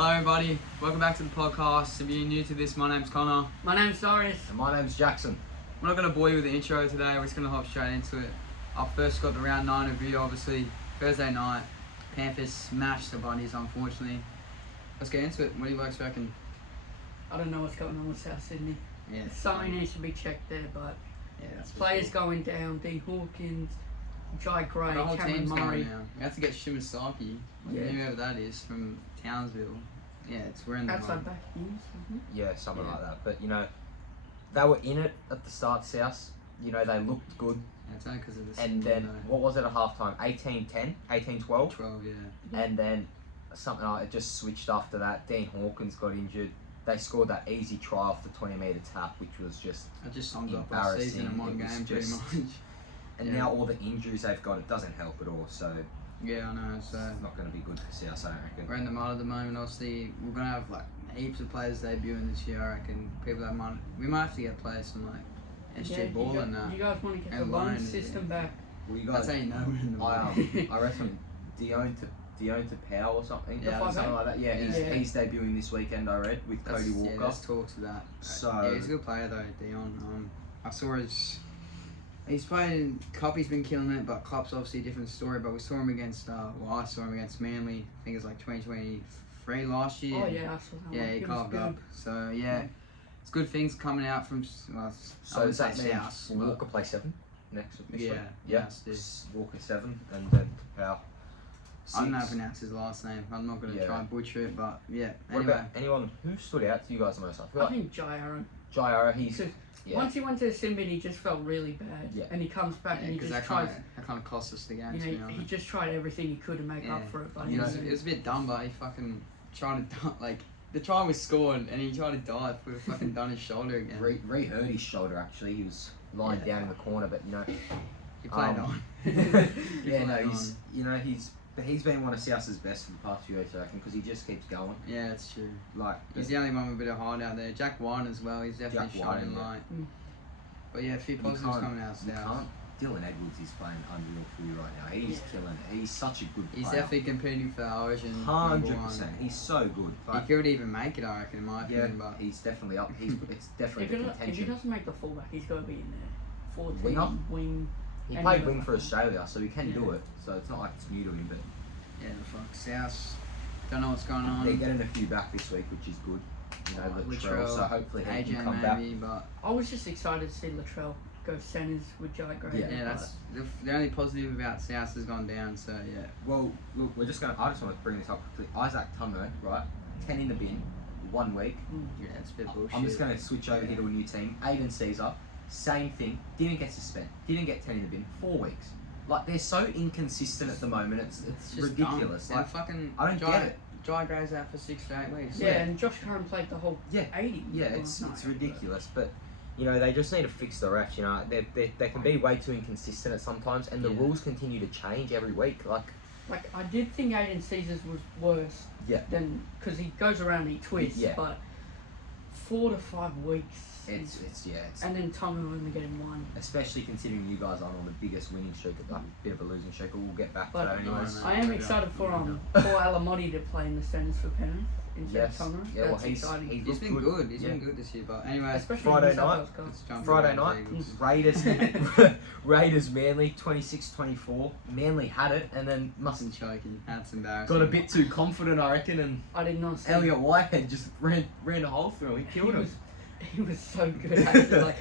Hello everybody, welcome back to the podcast. If you're new to this, my name's Connor. My name's Doris. And my name's Jackson. We're not going to bore you with the intro today, we're just going to hop straight into it. I first got the round 9 review, obviously, Thursday night. Panthers smashed the Bunnies, unfortunately. Let's get into it. What do you guys reckon? I don't know what's going on with South Sydney. Yeah, Something needs to be checked there, but yeah, that's players going down, Dean Hawkins, Jai Gray, the whole Cameron team's Murray. going now. We have to get Shimasaki, whoever that is, from Townsville. Yeah, we're in the That's like run. back news, isn't it? Yeah, something like that. But, they were in it at the start, South. They looked good. Yeah, it's only because of the And then, what was it at halftime? 18-10? 18-12? 12, yeah. And then, something like it just switched after that. Dean Hawkins got injured. They scored that easy try off the 20-metre tap, which was just That just sums up our season in one It was game pretty just- much. And now all the injuries they've got, it doesn't help at all. So, Yeah, I know. So it's not going to be good for South, I reckon. we're in the mud at the moment. Obviously, we're gonna have like heaps of players debuting this year. I reckon people that might we might have to get players from like SG Ball and that. You guys want to get the and loan loan, system back? Well, you That's guys, how you know we're in the mud. I reckon Dion to Powell or something. Yeah, something like that. Yeah, Yeah. he's debuting this weekend, I read, with Cody Walker. Yeah, there's talks of that. So- yeah, he's a good player though, Dion. I saw he's played in Cup. He's been killing it, but Cup's obviously a different story. But we saw him against I saw him against Manly. I think it was like 2023 last year. Oh yeah, I saw that. Yeah, one. he It was carved good. up. So yeah, it's good things coming out from. So does that mean Walker play 7 next week? Yeah, Yeah. yes, dude. Walker 7 and then Powell 6. I don't know how to pronounce his last name. I'm not going to Yeah. try and butcher it, but yeah. What Anyway, about anyone who stood out to you guys the most? I feel I like think Jai Aaron. Jaira, he's Because yeah. once he went to the Simbin, he just felt really bad. Yeah. And he comes back and he because just that tries. kind of cost us the game. You to be know, he honest. just tried everything he could to make up for it, but You know, it was a bit dumb, but he fucking tried to like the try was scored and he tried to dive, would have fucking done his shoulder again. Re-hurt his shoulder actually. He was lying down in the corner, but He played on. yeah, no, played he's been one of South's best for the past few weeks, I reckon, because he just keeps going. Yeah, it's true. Like He's the only one with a bit of heart out there. Jack Wine as well. He's definitely Jack shining Wine, yeah. light. Mm. But yeah, a few positives coming out. You South. can't. Dylan Edwards is playing unreal for you right now. He's killing it. He's such a good player. He's definitely competing for the Origin. 100%. He's so good. He Like, could even make it, I reckon, in my yeah, opinion. But he's definitely up. It's definitely If the he doesn't contention. make the fullback, he's got to be in there. 14 Winger? wing. He and played the- wing for Australia, so he can do it. So it's not like it's new to him, but yeah, fuck South. Don't know what's going on. they're getting a few back this week, which is good. Latrell, so hopefully he AJ can come back. maybe, but I was just excited to see Latrell go centres with Jai Gray. Yeah. yeah, that's the only positive about South has gone down. So yeah. Well, look, I just want to bring this up quickly. Isaac Tungo, right? 10 in the bin, 1 week. Yeah, it's a bit bullshit. I'm just going to switch over here to a new team. Aiden Caesar, same thing. Didn't get suspended. Didn't get 10 in the bin. 4 weeks. Like, they're so inconsistent at the moment. It's just ridiculous. dumb. Like, fucking I don't get it. Jai Gray's out for 6 to 8 weeks. Yeah, and Josh Curran played the whole 80. Yeah, it's ridiculous. But, they just need to fix the refs. They can be way too inconsistent at sometimes, and the rules continue to change every week. Like, I did think Aiden Caesar's was worse than, because he goes around and he twists, but 4 to 5 weeks. It's and then Tonga only getting 1. especially considering you guys aren't on the biggest winning streak, like a bit of a losing streak. We'll get back to But that anyways. I am excited for Paul Alamotti to play in the centres for Penrith instead of Tonga. Yeah, well, That's exciting. He's been good. He's been good this year. But anyway, Especially Friday in New South night. Wales Cup. let's jump Friday into night, the Eagles. Raiders Manly 26-24. Manly had it and then Mustn't choking. That's embarrassing. got a bit too confident, I reckon, and I did not see Elliot Whitehead just ran a hole through him. He killed him. He was so good at it. Like,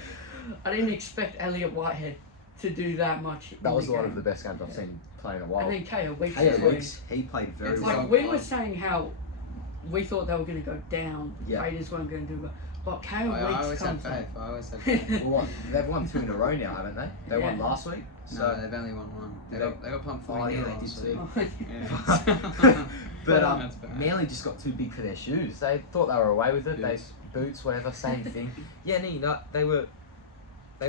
I didn't expect Elliot Whitehead to do that much. That was in the one game. of the best games I've seen playing in a while. And then KO Weeks. Hey, as well. Weeks, he played very It's well. Like, we were saying how we thought they were going to go down. Yeah. Raiders weren't going to do well. But KO I Weeks always had comes faith. up. I always had faith. Well, what? They've won 2 in a row now, haven't they? They won Yeah. last week. No, So, they've only won 1. They got pumped 4 Oh, yeah, nil they last did week. too. Yeah. but That's bad. Manly just got too big for their shoes. They thought they were away with it. Boots. Boots, whatever, same thing. Yeah, no, they were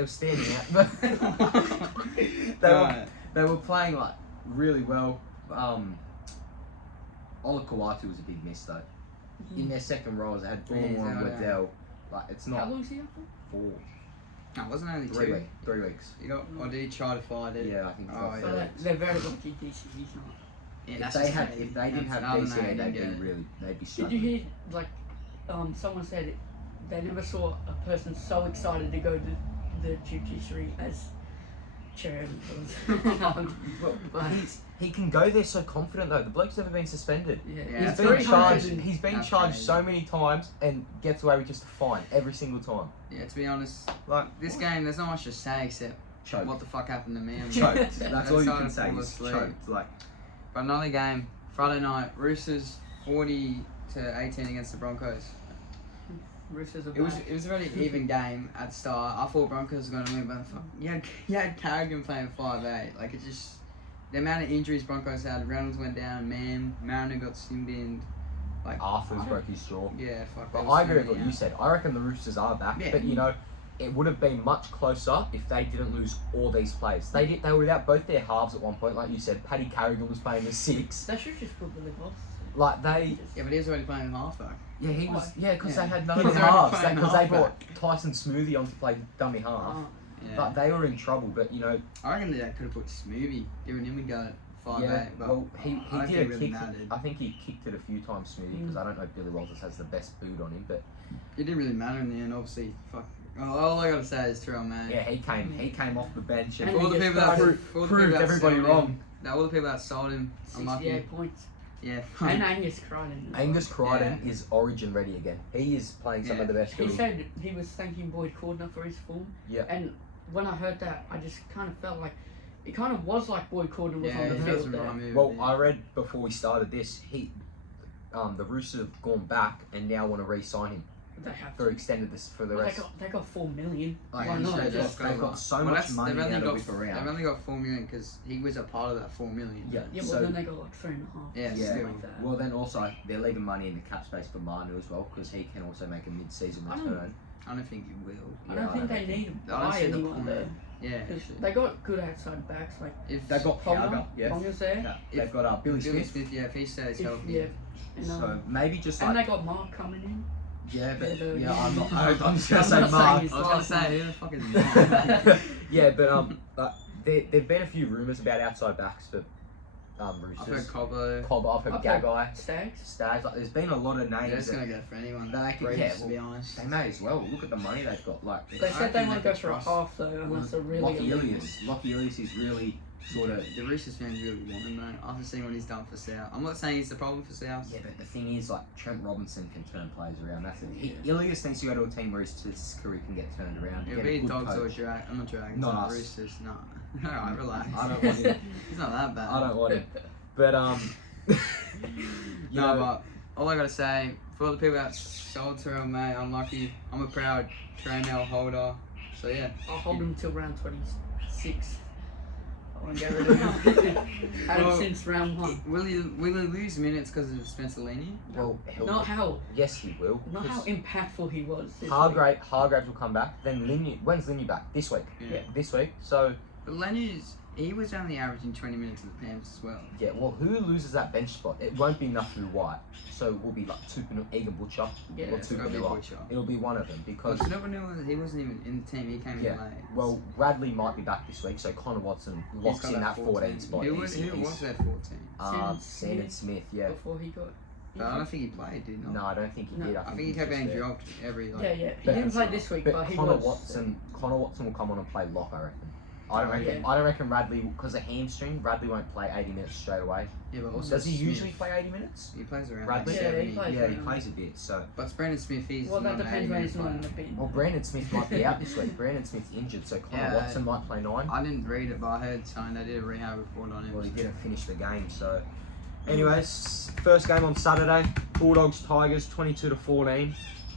standing out, but they were playing like really well. Ola Kawatu was a big miss though. In their second rows, they had Bullimore and Waddell. Like it's not. How long is he out for? 4. No, it wasn't only 3 2. weeks. You got, or did he try to fight it? Yeah, I think so. Oh, But yeah. they're very lucky. He's not. Yeah, if that's they just had, crazy. if they didn't That's have another DCA, name, they'd be Did struggling. you hear, like, someone said they never saw a person so excited to go to the judiciary as charity was. Well, he can go there so confident though. The bloke's never been suspended. Yeah, Yeah, He's that's been very charged. crazy. He's been That's charged crazy. so many times and gets away with just a fine every single time. Yeah, to be honest, Like this game, there's not much to say except choked. what the fuck happened to me. Choked. That's all you can Decided to say. fall He's asleep. choked. Like But another game, Friday night, Roosters 40-18 against the Broncos. Roosters are It was back. a really even game at the start. I thought Broncos were going to win, but fuck, you had Carrigan playing 5'8". Like it just the amount of injuries Broncos had. Reynolds went down, Mariner got sin-binned. Like Arthur's broke his jaw. yeah, fuck. But there was I so agree with many what you out. said. I reckon the Roosters are back, Yeah. but you know, it would have been much closer if they didn't lose all these players. They were without both their halves at one point, like you said. Paddy Carrigan was playing the 6. They should just put Billy Boss. Like they, Yeah, but he was already playing halfback. yeah, he was, Why? because Yeah. they had He none was of the already halves. playing Because they halfback. brought Tyson Smoothie on to play dummy half. Yeah. But they were in trouble. But you know, I reckon they could have put Smoothie, giving him a go at 5'8". yeah, But well, he I don't think did it a really kick. mattered. I think he kicked it a few times, Smoothie, because I don't know if Billy Walters has the best boot on him, but It didn't really matter in the end, obviously. Fuck. All I gotta say is Terrell, man. yeah, he came off the bench and And For all the he people gets that started. for all the proved people that everybody sold wrong. Him, all the people that sold him, unlucky. 68 points. Yeah. And Angus Crichton. Angus Crichton is Origin ready again. He is playing some Yeah. of the best. He footy. said he was thanking Boyd Cordner for his form. Yeah. And when I heard that, I just kind of felt like it kind of was like Boyd Cordner was Yeah, on the he field does there. remind me of Well, him. I read before we started this, the Roosters have gone back and now want to re-sign him They have for to. extended this for the Well, rest. they got 4 million. Like, Why he not? showed Just- they've got so Well, much that's- money they've now only to got whip around. They've only got 4 million because he was a part of that 4 million. Yeah, Yeah, well so, then they got like 3.5. Yeah, yeah. still. Like that. Well, then also they're leaving money in the cap space for Manu as well because he can also make a mid-season I don't- return. I don't think he will. I Yeah, don't think I they need to I don't buy see the anyone point. there. Yeah. 'Cause shit. they got good outside backs like If They've got Ponga. Cowger, yeah. Ponga's there. Yeah. They've got Billy Smith. yeah, if he stays If- healthy. yeah. And, So maybe just and like they got Mark coming in. yeah, but Yeah, yeah, I'm not. I'm I'm just gonna not say saying Mark. he's I was gonna last say, who the fuck is Mark? Yeah, but there've been a few rumours about outside backs for I've Roosters. heard Cobo. Cobb, I've heard I've heard Gagai, Stags. Stags. Like, there's been a lot of They're names. just That gonna go for anyone. They can- Breeze, yeah, to be honest. they may as well. Look at the money they've got. Like They I said they reckon want they to go could for a trust- half though, unless they're really Lockie elite. Ilias. Lockie Ilias is really sort of. The Roosters fans really want him though. After seeing what he's done for South, I'm not saying he's the problem for South. Yeah, but the thing is, like Trent Robinson can turn players around. That's it. Ilias needs to go to a team where his career can get turned around. It'll get a be good Dogs coach. or I'm not Dragons. Not or us. Roosters. No. Alright, relax. I don't want him. He's not that bad. I don't want him. But you No, know, but all I gotta say, for all the people that sold Terrell, mate, unlucky. I'm a proud Turmoil holder. So yeah. I'll hold him till round 26. I won't get rid of him. Had him Well, since round 1. Will he lose minutes because of Spencer Laney? well, he'll, Not how yes, he will. not how impactful he was. This week. Hargraves will come back. Then when's Linney back? This week. Yeah. This week. So But Lenny's he was only averaging 20 minutes of the Panthers as well. yeah, well, who loses that bench spot? It won't be Nufu White. So it will be like Tupinu, Egan Butcher, Yeah, or it's gonna be Tupinu. Butcher. It'll be one of them because Because no one knew he wasn't even in the team. He came Yeah, in late. well, Bradley might be back this week, so Connor Watson He's locks got in that 14 spot. Who was easy. that 14? Sandon Smith, yeah. Before he got. But I don't think he played, did he? No, I don't think he No. did. I think he kept was getting just there. dropped every like. Yeah, yeah. He But- didn't play this week, But but he Connor was. Watson will come on and play lock, I reckon. I don't Oh, reckon. yeah. I don't reckon Radley, because of hamstring, Radley won't play 80 minutes straight away. Yeah, but also Does he Smith, usually play 80 minutes? He plays around Bradley? like Yeah, he 70. plays. Yeah, he plays a bit. So, But Brandon Smith, he's Well, that not an depends when 80-minute he's not in player. the bin. well, Brandon Smith might be out this week. Brandon Smith's injured, so Connor Yeah. Watson might play 9. I didn't read it, but I heard saying they did a rehab report on him. Well, he didn't finish the game, so. Anyways, first game on Saturday, Bulldogs Tigers 22-14.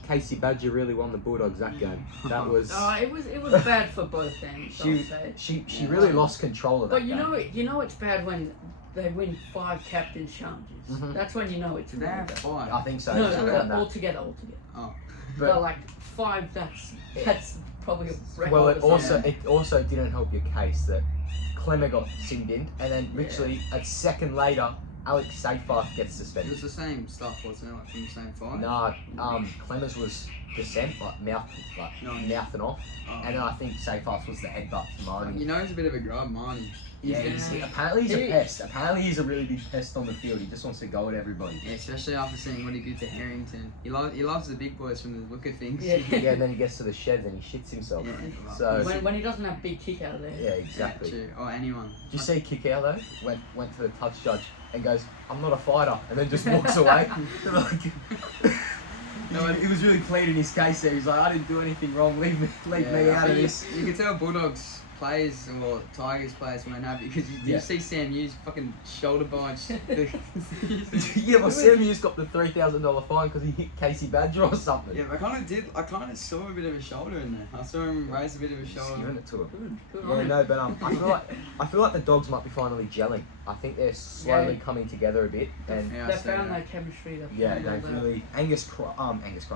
Casey Badger really won the Bulldogs that game. That was It was bad for both ends. I'll say. she Yeah. really lost control of that But you game. know it's bad when they win 5 captains challenges. Mhm. That's when you know it's Did they really have bad. 5? I think so. No, it's no, around that. altogether. Oh. But like 5, that's probably a record. Well, or it also something. it also didn't help your case that Clemmer got sin-binned, and then literally a second later, Alex Seyfarth gets It suspended. was the same stuff, wasn't it? Like from the same fight? No, Clemmers was descent, like mouthing off. Oh. And then I think safest was the headbutt to Marnie. You know he's a bit of a grub, Marnie. Yeah, apparently he's a pest. Apparently he's a really big pest on the field. He just wants to go at everybody. Yeah, especially after seeing what he did to Harrington. He loves the big boys from the look of things. Yeah. Yeah, and then he gets to the sheds and he shits himself. Yeah. So when he doesn't have big kick out of there. yeah, exactly. Yeah, true. Or anyone. Did you see kick out though? Went to the touch judge and goes, "I'm not a fighter," and then just walks away. No, he was really pleading his case there. He's like, "I didn't do anything wrong. Leave me out of this." You can tell Bulldogs players or Tigers players weren't happy because you see Sam Hughes fucking shoulder barge. Yeah, well, Sam Hughes got the $3,000 fine because he hit Casey Badger or something. Yeah, but I kind of saw a bit of a shoulder in there. I saw him raise a bit of a Just shoulder. giving it to him. Good Yeah, on no, but I feel like the Dogs might be finally gelling. I think they're slowly coming together a bit, and Yeah, They I see found that. their chemistry. they've really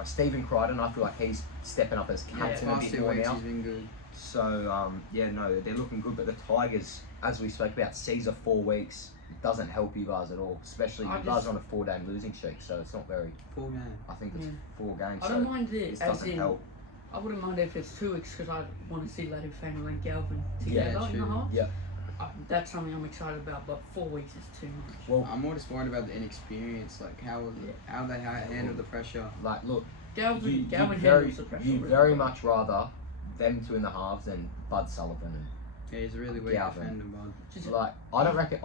Stephen Crichton. I feel like he's stepping up as captain a Past bit 2 more weeks now. he's been good. So they're looking good. But the Tigers, as we spoke about, Caesar 4 weeks doesn't help you guys at all. Especially you guys are on a 4-game losing streak, so it's not very. Full game. I think it's 4 games. I so don't mind it, this as doesn't in, help. I wouldn't mind if it's 2 weeks because I want to see Laddy Fanel and Galvin Yeah, together in the true. half. Yeah. That's something I'm excited about, but 4 weeks is too much. Well, I'm more just worried about the inexperience, like how they handle the pressure. like look, Galvin very, handles the pressure. you really very well. much rather them two in the halves than Bud Sullivan and. Yeah, he's a really weak Galvin. defender, bud. Just- Like I don't reckon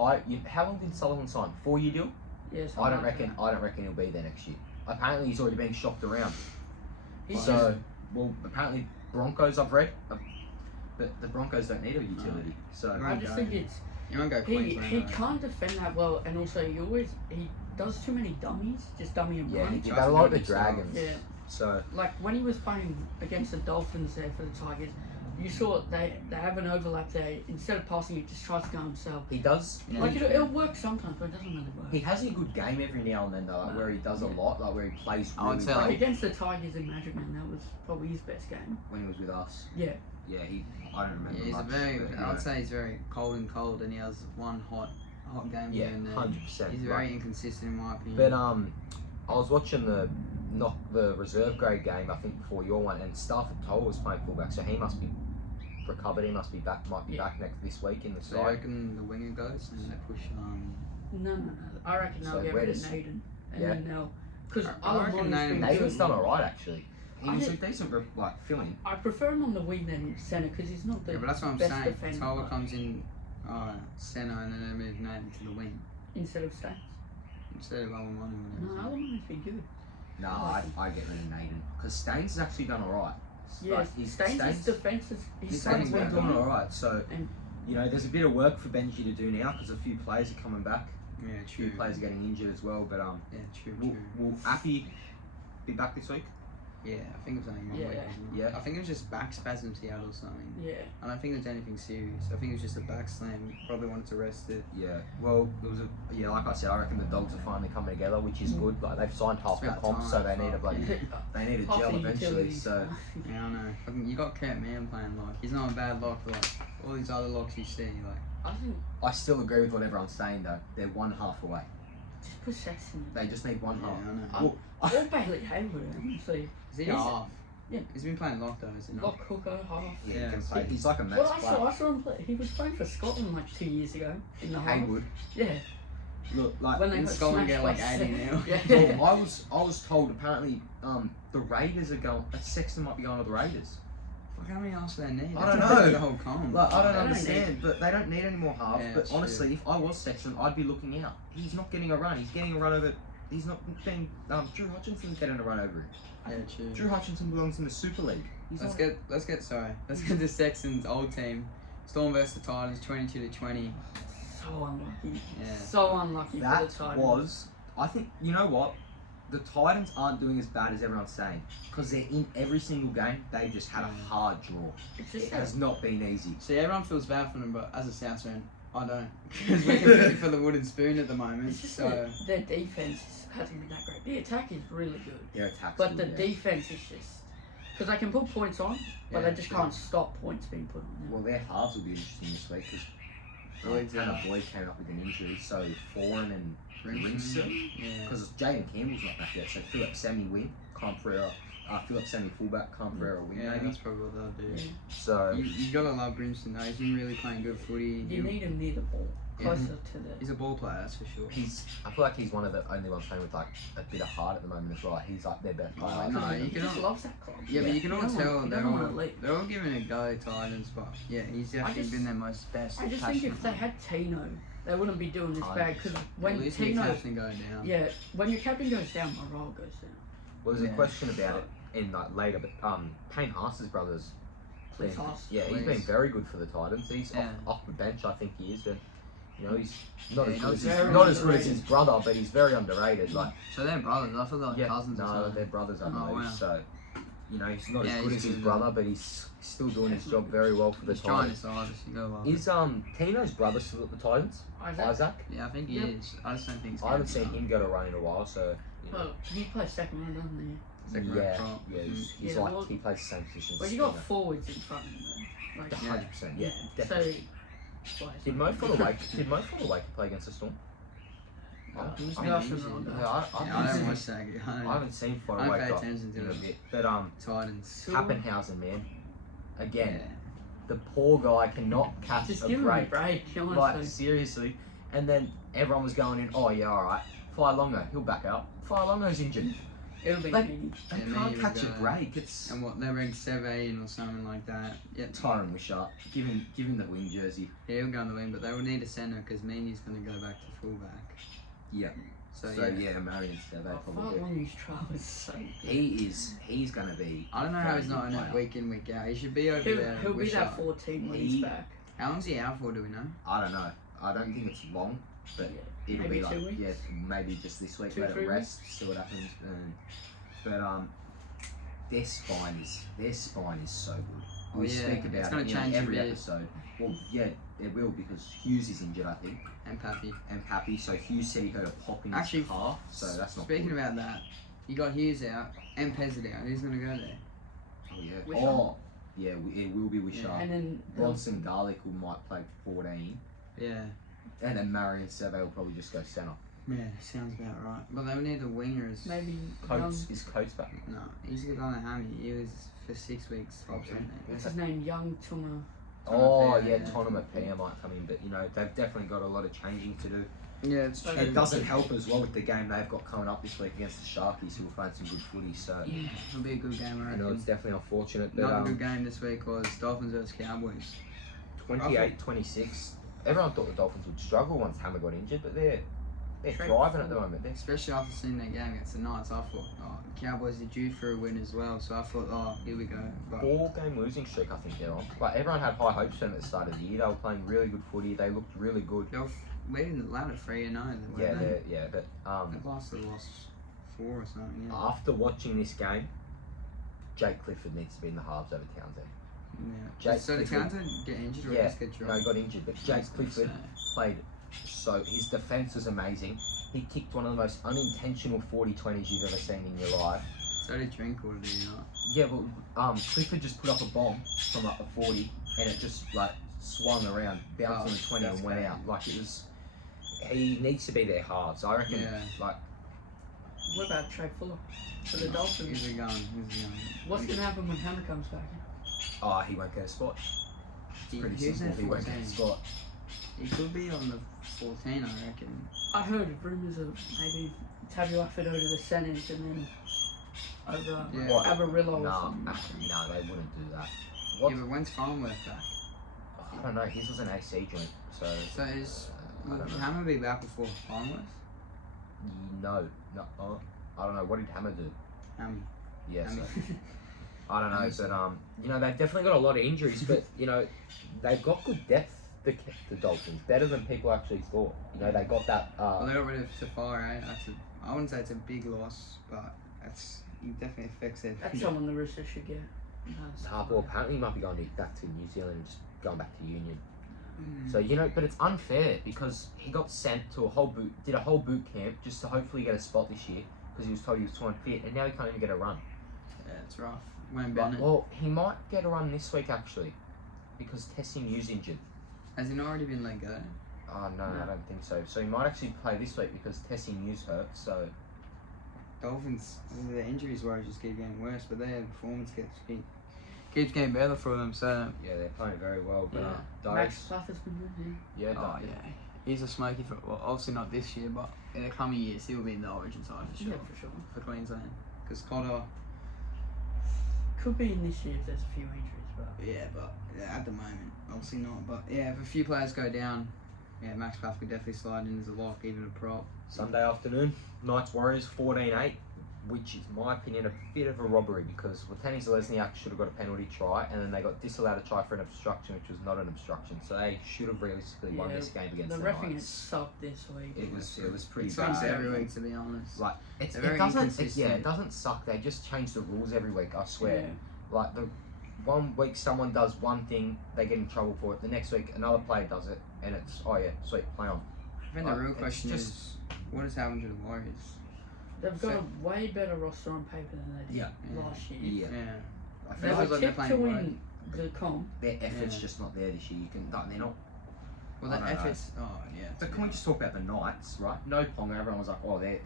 how long did Sullivan sign? 4-year deal? Yeah, I don't reckon he'll be there next year. Apparently he's already been shopped around. He's So apparently Broncos I've read, but the Broncos don't need a utility. So I just think it's You won't go he Queensland. though. can't defend that well, and also he does too many dummies, just dummy and yeah, run. you got a lot of the Tries to do it Dragons. Yeah, So like when he was playing against the Dolphins there for the Tigers, you saw they have an overlap there. Instead of passing, he just tries to go himself. he does. Yeah, Like he- it'll work sometimes, but it doesn't really work. He has a good game every now and then though, like, where he does a lot, like where he plays I would really say, well Like against the Tigers in Magic Man, that was probably his best game. when he was with us. Yeah. Yeah, I don't remember Yeah, he's much. a very. but, you I'd know. say he's very cold, and he has one hot game Yeah, here and there. 100%. He's very inconsistent in my opinion. But I was watching the reserve grade game I think before your one, and Stafford Toll was playing fullback, so he must be recovered. He must be back. Might be back this week in the So I side. reckon the winger goes and they push. No. I reckon they'll So get where rid of does- Naden, and Yeah. then they'll because I reckon Naden- Nathan's done alright actually. He I was a did- decent filling. I prefer him on the wing than centre because he's not the Yeah, but that's what I'm best saying. defender. Tola comes in centre and then they move Nathan to the wing instead of Stats. instead of Alamani. No, Alaman's been good. No, I get rid of Nathan because Staines has actually done alright. Yeah, Staines' defence is His Staines Staines been been doing good. alright. So And- there's a bit of work for Benji to do now because a few players are coming back. Yeah, A few true. players are getting injured as well. But Yeah, true. will Appy be back this week? Yeah, I think it was only 1 Yeah. week. Wasn't it? Yeah. I think it was just back spasms he had or something. Yeah, I don't think it was anything serious. I think it was just a back slam. Probably wanted to rest it. Yeah. Well, there was like I said, I reckon the Dogs are finally coming together, which is good. Like they've signed half It's the about comp, so they time, need a fuck, bloody, yeah. they need a half gel the eventually. utilities. So Yeah, I know. Fucking, you got Kurt Mann playing lock. He's not a bad lock, but like all these other locks you see, like I think I still agree with what everyone's saying though. They're one half away. just put Sexton They just need one yeah, half. I know. Well, or Bailey Hayward, honestly. Is he He's- half? yeah. He's been playing lock though, is he not? Lock hooker, half. yeah, Yeah. he can play. He's like a match Well, I player. saw him play. He was playing for Scotland like 2 years ago in the half. Haywood. Yeah, Look, like when they in got Scotland smashed get like by 80 now. Yeah. well, I was told apparently the Raiders are going. Sexton might be going to the Raiders. Fuck, how many halves do they need? I don't They know. need the whole comp. Like I don't They don't understand, but they don't need any more halves. Yeah, but it's honestly, if I was Sexton, I'd be looking out. He's not getting a run. He's getting a run over. He's not getting. Drew Hutchinson's getting a run over him. Yeah, true. Drew Hutchinson belongs in the Super League. He's Let's not- get to Sexton's old team. Storm versus the Titans, 22-20. So unlucky. Yeah. So unlucky for That the Titans. was. I think you know what. The Titans aren't doing as bad as everyone's saying because they're in every single game. They just had a hard draw. It's It just has not been easy. See, everyone feels bad for them, but as a South fan, I don't. Because we're competing for the wooden spoon at the moment. It's just So that their defense hasn't been that great. The attack is really good, Their attacks. but the yeah. defense is just because they can put points on, but Yeah, they just true. can't stop points being put on them. Well, their halves will be interesting this week because Boyd's Hannah out. Boyd came up with an injury, so Foran and Rinson. Yeah. Because Jaden Campbell's not back yet, so Philip Sammy win, Conferera, Philip semi fullback, Canberra wing Yeah, maybe. that's probably what they'll do. Yeah. So You gotta love Brimson though. He's been really playing good footy. You need him near the ball, closer to the. He's a ball player, that's for sure. I feel like he's one of the only ones playing with like a bit of heart at the moment as well. He's like their best player. I no, think. you He can just all- loves that club. Yeah, but you can all tell he they're doesn't all, want to leave. they're all giving it a go, Titans, but yeah, he's definitely just- been their most best. I just think if they passionate had Tino, they wouldn't be doing this bad because one. when At least your Tino, captain go down. yeah, when your captain goes down, morale goes down. Well, there's a Yeah. question about it in like later, but Payne Haas's brothers. Please been- Haas. Yeah, he's been Please. very good for the Titans. He's Yeah. off the bench, I think he is. And you know, he's not Yeah, as he's good as very not as good as underrated. his brother, but he's very underrated. Like So they're brothers. I thought they were yeah, cousins or no, something. they're brothers, I believe. wow. So you know, he's not Yeah, as good he's as his good, brother, but he's still doing his job very well for the He's trying Titans. his hardest. You gotta love Is Tino's brother still at the Titans? Isaac? it. Yeah, I think he Yep. is. I just don't think he's I haven't getting seen him go to run in a while, so you know. Well, he plays second row, doesn't he? Second row yeah, prop. yeah, he's Yeah, like well- he plays the same position. Well, as you got Tino. forwards in front of him, though. Like, 100%, yeah, definitely. So, Did Mo Footawake play against the Storm? He's I been don't injured. know. Yeah, I Yeah, I don't watch that. I haven't seen I don't Footawake pay up attention to in a it. bit, but Titans. Pappenhausen, man, again, Yeah. the poor guy cannot catch just a give him a break. break, honestly. Like seriously, and then everyone was going in. Oh yeah, all right. Flyalonga, he'll back out. Flyalonga's injured. It'll be Like, meaty. They Yeah, can't maybe catch a we'll go. break. It's And what, they're ranked 17 or something like that. Yeah, Tyron Wishart. Give him the wing jersey. he'll go on the wing, but they will need a centre because Meany's going to go back to fullback. Yeah. So, So yeah. yeah, Marion Steve I probably. thought Longy's trial was so good. He's gonna be. I don't know how he's not in it week in, week out. He should be over there. He'll be Wish that up. 14 when He- he's back. How long's he out for, do we know? I don't know. I don't think it's long, but it'll Maybe be like 2 weeks? yeah, maybe just this week. 2, Let 3 it rest, see what happens. But their spine is so good. Oh, We yeah, speak it's about gonna it change a every bit. episode. Well, yeah, it will because Hughes is injured, I think, And Pappy. and Pappy. So Hughes said he got a pop in Actually, his calf, so that's not Speaking good. about that, you got Hughes out and Pezzett out. Who's going to go there? Oh yeah. Wishart? Oh yeah, it will be Wishart. And then Bronson Garlick will might play 14, Yeah. and then Marion Seve will probably just go centre. Yeah, sounds about right. But they would need a winger as... maybe Coates is Coates back. No, he's got on a hammy. He was for 6 weeks. Oh, yeah. what's his name? Young Tuma. Oh Tonopea, yeah, yeah. Tonopea might come in, but you know they've definitely got a lot of changing to do. Yeah, it's true. It doesn't help as well with the game they've got coming up this week against the Sharkies, who will find some good footy. So Yeah. It'll be a good game, I I know reckon. it's definitely unfortunate, but Another good game this week was Dolphins versus Cowboys. 28-26. Everyone thought the Dolphins would struggle once Hammer got injured, but they're Straight thriving at the moment. They're Especially after seeing that game against the Knights, I thought, oh, Cowboys are due for a win as well. So I thought, oh, here we go. But 4-game losing streak, I think they're on. Like everyone had high hopes for them at the start of the year. They were playing really good footy. They looked really good. they were leading the ladder 3-0. Yeah, but They've lost 4 or something. Yeah. after watching this game, Jake Clifford needs to be in the halves over Townsend. Yeah. Jake So did Clifford- Townsend get injured or Yeah, just get No, dropped? he got injured, but Jake Clifford played so his defence was amazing. He kicked one of the most unintentional 40-20s you've ever seen in your life. So did Drinkwater, did he not? Yeah, well, Clifford just put up a bomb from like the 40, and it just like swung around, bounced on the 20, and that's went crazy. out. Like it was. He needs to be their halves. I reckon. Yeah. Like What about Trey Fuller for the Dolphins? Who's he going? Who's he going? What's going to happen when Hammer comes back? he won't get a spot. It's pretty Who's simple. in He won't get a 14? spot. He could be on the 14, I reckon. I heard rumours of maybe Tabuafford over the Senate and then over Yeah. What? Avarillo or No, something. no, they wouldn't do that. What? Yeah, but when's Farnworth back? I don't know. His was an AC joint, so. So is I don't know. Hammer be back before Farnworth? No. I don't know. What did Hammer do? Yeah, so. I don't know, but you know they've definitely got a lot of injuries, but you know they've got good depth. The Dolphins better than people actually thought. You know they got that. Well, they got rid of Safari. I wouldn't say it's a big loss, but it definitely affects it. That's someone the Roosters should get. Well, apparently he might be going back to New Zealand and just going back to Union. So you know, but it's unfair because he got sent to did a whole boot camp just to hopefully get a spot this year because he was told he was torn fit, and now he can't even get a run. Yeah, it's rough. Wayne But, Bennett. well, he might get a run this week actually because Tessie Mew's injured. Has he not already been let go? Oh no, I don't think so. So he might actually play this week because Tessie Mew's hurt. So Dolphins, the injuries worries just keep getting worse, but their performance keeps getting better for them. So Yeah, they're playing very well. But Max Suther's been good. yeah, oh yeah, he's a smoky for obviously not this year, but in the coming years he will be in the Origin side for sure. Yeah, for sure. For Queensland, because Cotter. Could be in this year if there's a few injuries, but But at the moment, obviously not. But yeah, if a few players go down, yeah, Max Path could definitely slide in as a lock, even a prop. Sunday afternoon, Knights Warriors 14-8, which is, in my opinion, a bit of a robbery because Watani Zelezniak should have got a penalty try, and then they got disallowed a try for an obstruction, which was not an obstruction. So they should have realistically won this game against the reffing Knights. sucked this week. It was pretty It sucks bad. every week, to be honest. Like it They're very doesn't. inconsistent. It doesn't suck. They just change the rules every week. I swear. Yeah. Like the 1 week someone does one thing, they get in trouble for it. The next week another player does it, and it's oh yeah, sweet, play on. I think the real question is, what has happened to the Warriors? They've got a way better roster on paper than they did last year. Yeah. I They feel were like they're tipped to playing win the comp. Their effort's Yeah. just not there this year. They're not. Well, I the don't know. efforts. Oh yeah. But can we just talk about the Knights, right? No Ponga. Everyone was like, oh, they're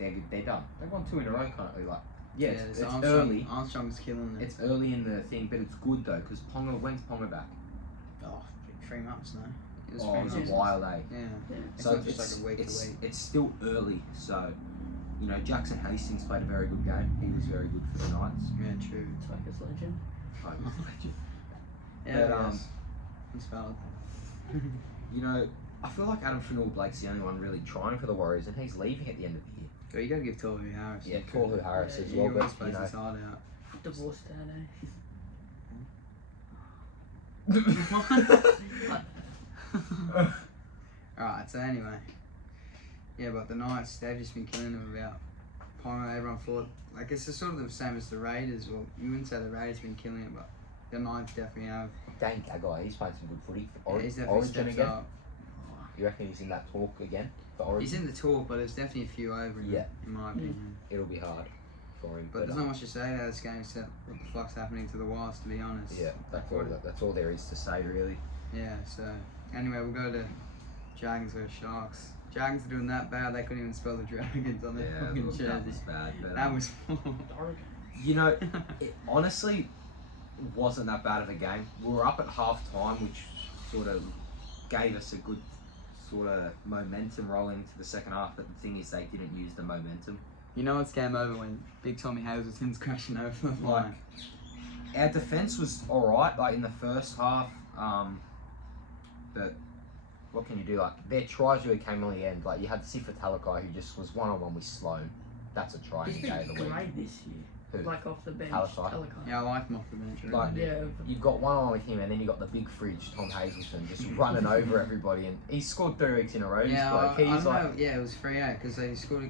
done. They've won 2 in a row currently. Like, yeah, it's early. Armstrong's killing it. It's early in the thing, but it's good though because Ponga. When's Ponga back? 3 months now. It was Oh, 3 it was months. a while, eh? Yeah. Yeah. It's So not just like a week to week. it's still early. So, you know, Jackson Hastings played a very good game. He was very good for the Knights. Yeah, true. It's like his legend. Oh, he was a legend. Yeah, But, he's valid. You know, I feel like Adam Fanua-Blake's the only one really trying for the Warriors, and he's leaving at the end of the year. But you gotta give Tohu Harris. Yeah, Tohu Harris as He well, always but you plays know. his heart out. Divorced dad, eh? Alright, so anyway. Yeah, but the Knights, they've just been killing them about Ponga. Everyone thought, like, it's just sort of the same as the Raiders. Well, you wouldn't say the Raiders been killing it, but the Knights definitely have. Dang, that guy, he's playing some good footy. Yeah, he's definitely Origin stepped again? up. You reckon he's in that talk again for Origin? He's in the talk, but there's definitely a few over him, Yeah. in my opinion. It'll be hard for him. But there's not much to say about this game except what the fuck's happening to the WAHS, to be honest. Yeah, that's all there is to say, really. Yeah, so anyway, we'll go to Dragons versus Sharks. Dragons are doing that bad, they couldn't even spell the Dragons on their fucking look, jersey. that was bad. But, That was you know, it honestly wasn't that bad of a game. We were up at half time, which sort of gave us a good sort of momentum rolling into the second half. But the thing is, they didn't use the momentum. You know it's game over when Big Tommy Hazelton's crashing over the Like, line. our defense was all right, like in the first half. But what can you do? Like their tries really came on the end. Like you had Fifita who just was 1-on-1 with Sloan. That's a try He's in the game of been the week. great this year. Who? Like off the bench. Talakai? Talakai. Yeah, I like him off the bench. Like, really. Yeah. You've got 1-on-1 with him, and then you got the big fridge, Tom Hazelton, just running over everybody, and he's scored 3 weeks in a row. Yeah, Like, I he's don't like, know. Yeah, it was 3-8 because they scored a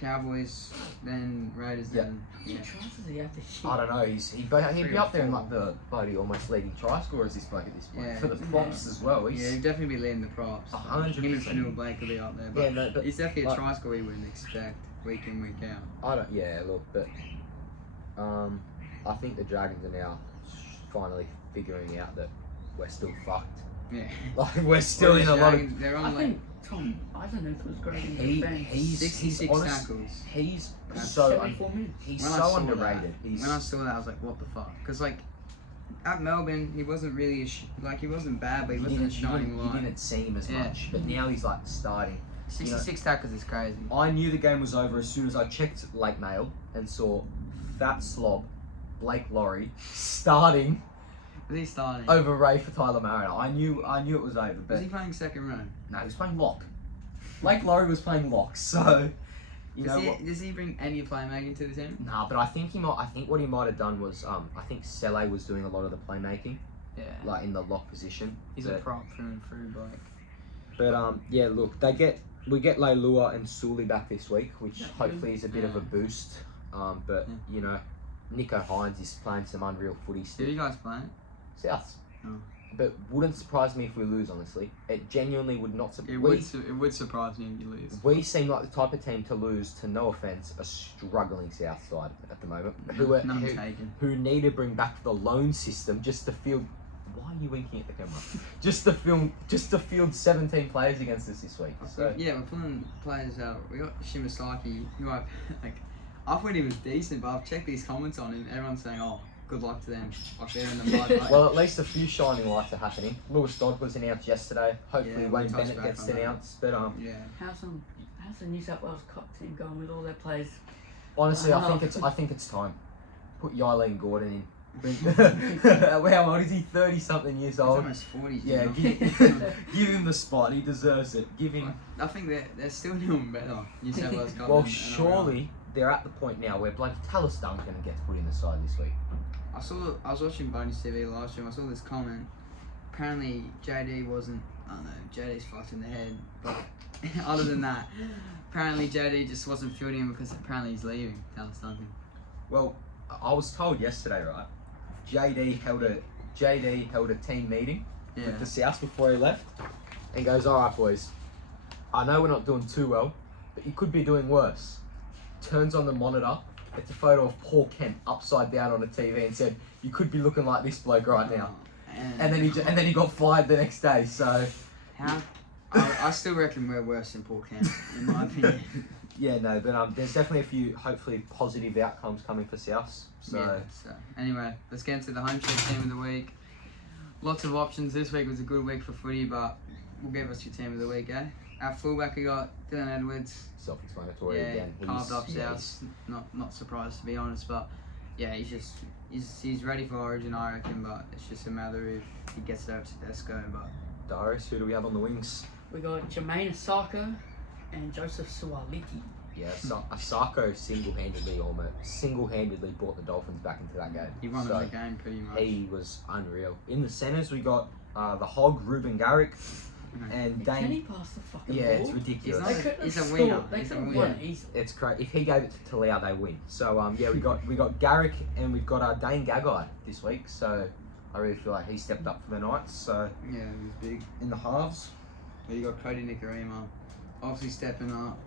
Cowboys, then Raiders, Yeah. then How many tries does he have this year? I don't know. He'd be 3 or up there in 4. like the bloody almost leading try scorers this bloke at this point Yeah. for the props as well. yeah, He's, he'd definitely be leading the props. 100%. Him and Fanua Blake will be up there, but, Yeah, no, but, he's definitely like- a try scorer we wouldn't expect week in, week out. I don't. Yeah, look, but I think the Dragons are now finally figuring out that we're still fucked. Yeah. Like we're still in a lot of. They're on I like think Tom Eisenhuth was great in He- defense. he's 66 honest- tackles. He's That's so 74 minutes. he's When I so saw underrated. That, He's when I saw that, I was like, what the fuck? Because, like, at Melbourne, he wasn't really, he wasn't bad, but he wasn't a shining you light. didn't see him as Yeah. much, but now he's like starting. 66 tackles is crazy. I knew the game was over as soon as I checked Lake Mail and saw Fat Slob, Blake Laurie starting Was he starting? over Ray for Tyler Mariner. I knew it was over, Was but he playing second row? no, he was playing lock. Blake Laurie was playing lock, so you know what? Does he bring any playmaking to the team? Nah, but I think what he might have done was I think Sele was doing a lot of the playmaking, Yeah. like in the lock position. He's but, a prop through and through, Blake. But yeah, look, we get Leilua and Sully back this week, which That's hopefully is a bit of a Yeah. boost. But you know, Nico Hines is playing some unreal footy Who still. are you guys playing? Souths. Oh. But wouldn't surprise me if we lose. Honestly, it genuinely would not surprise. It would surprise me if you lose. We seem like the type of team to lose to, no offense, a struggling South side at the moment. None taken. Who need to bring back the loan system just to field. Why are you winking at the camera? just to field 17 players against us this week. So Yeah, we're pulling players out. We got Shimasaki, who I I thought he was decent, but I've checked these comments on him. Everyone's saying, "Oh, good luck to them." Like they're in the mud. Like, Well, at least a few shining lights are happening. Lewis Dodd was announced yesterday. Hopefully Yeah, Wayne we'll touch Bennett back gets on that. announced. But yeah. How's the New South Wales Cup team going with all their players? honestly, Wow. I think it's time. Put Eileen Gordon in. How old is he? 30-something years He's old. almost 40. Yeah, you know? give him the spot. He deserves it. Give him. I think they're still doing better. New South Wales Cup. Well, than NRL. surely they're at the point now where bloody Tallis Duncan gets put in the side this week. I was watching Bonus TV last year. I saw this comment. Apparently JD wasn't. I don't know. JD's fucked in the head. But other than that, apparently JD just wasn't fielding him because apparently he's leaving. Dallas Duncan. Well, I was told yesterday, right? JD held a team meeting Yeah. with the South before he left, and goes, "All right, boys. I know we're not doing too well, but you could be doing worse." Turns on the monitor. It's a photo of Paul Kent upside down on the TV and said, "You could be looking like this bloke right now." And then he got fired the next day. So How? I still reckon we're worse than Paul Kent, in my opinion. yeah, no, but there's definitely a few hopefully positive outcomes coming for South. So Yeah, so anyway, let's get into the HOMESHED team of the week. Lots of options. This week was a good week for footy, but we'll give us your team of the week, eh? Our fullback, we got Dylan Edwards. self-explanatory Yeah, again. carved up yeah, South. Not surprised to be honest, but yeah, he's ready for Origin, I reckon. But it's just a matter if he gets it over to Desco. But Darius, who do we have on the wings? We got Jermaine Asako and Joseph Sualiki. Yeah, Asako single-handedly brought the Dolphins back into that game. he won So the game pretty much. he was unreal. In the centres, we got the Hog, Ruben Garrick, and Can he Dane. pass the fucking Yeah, it's ball? ridiculous. He's They couldn't He's a have winger. scored. They He's a could have winger. won easily. It's great. If he gave it to Talau, they win. So yeah, we got Garrick and we've got Dane Gagai this week. So I really feel like he stepped up for the Knights. So Yeah, he was big. in the halves, You got Cody Nicarima, obviously stepping up.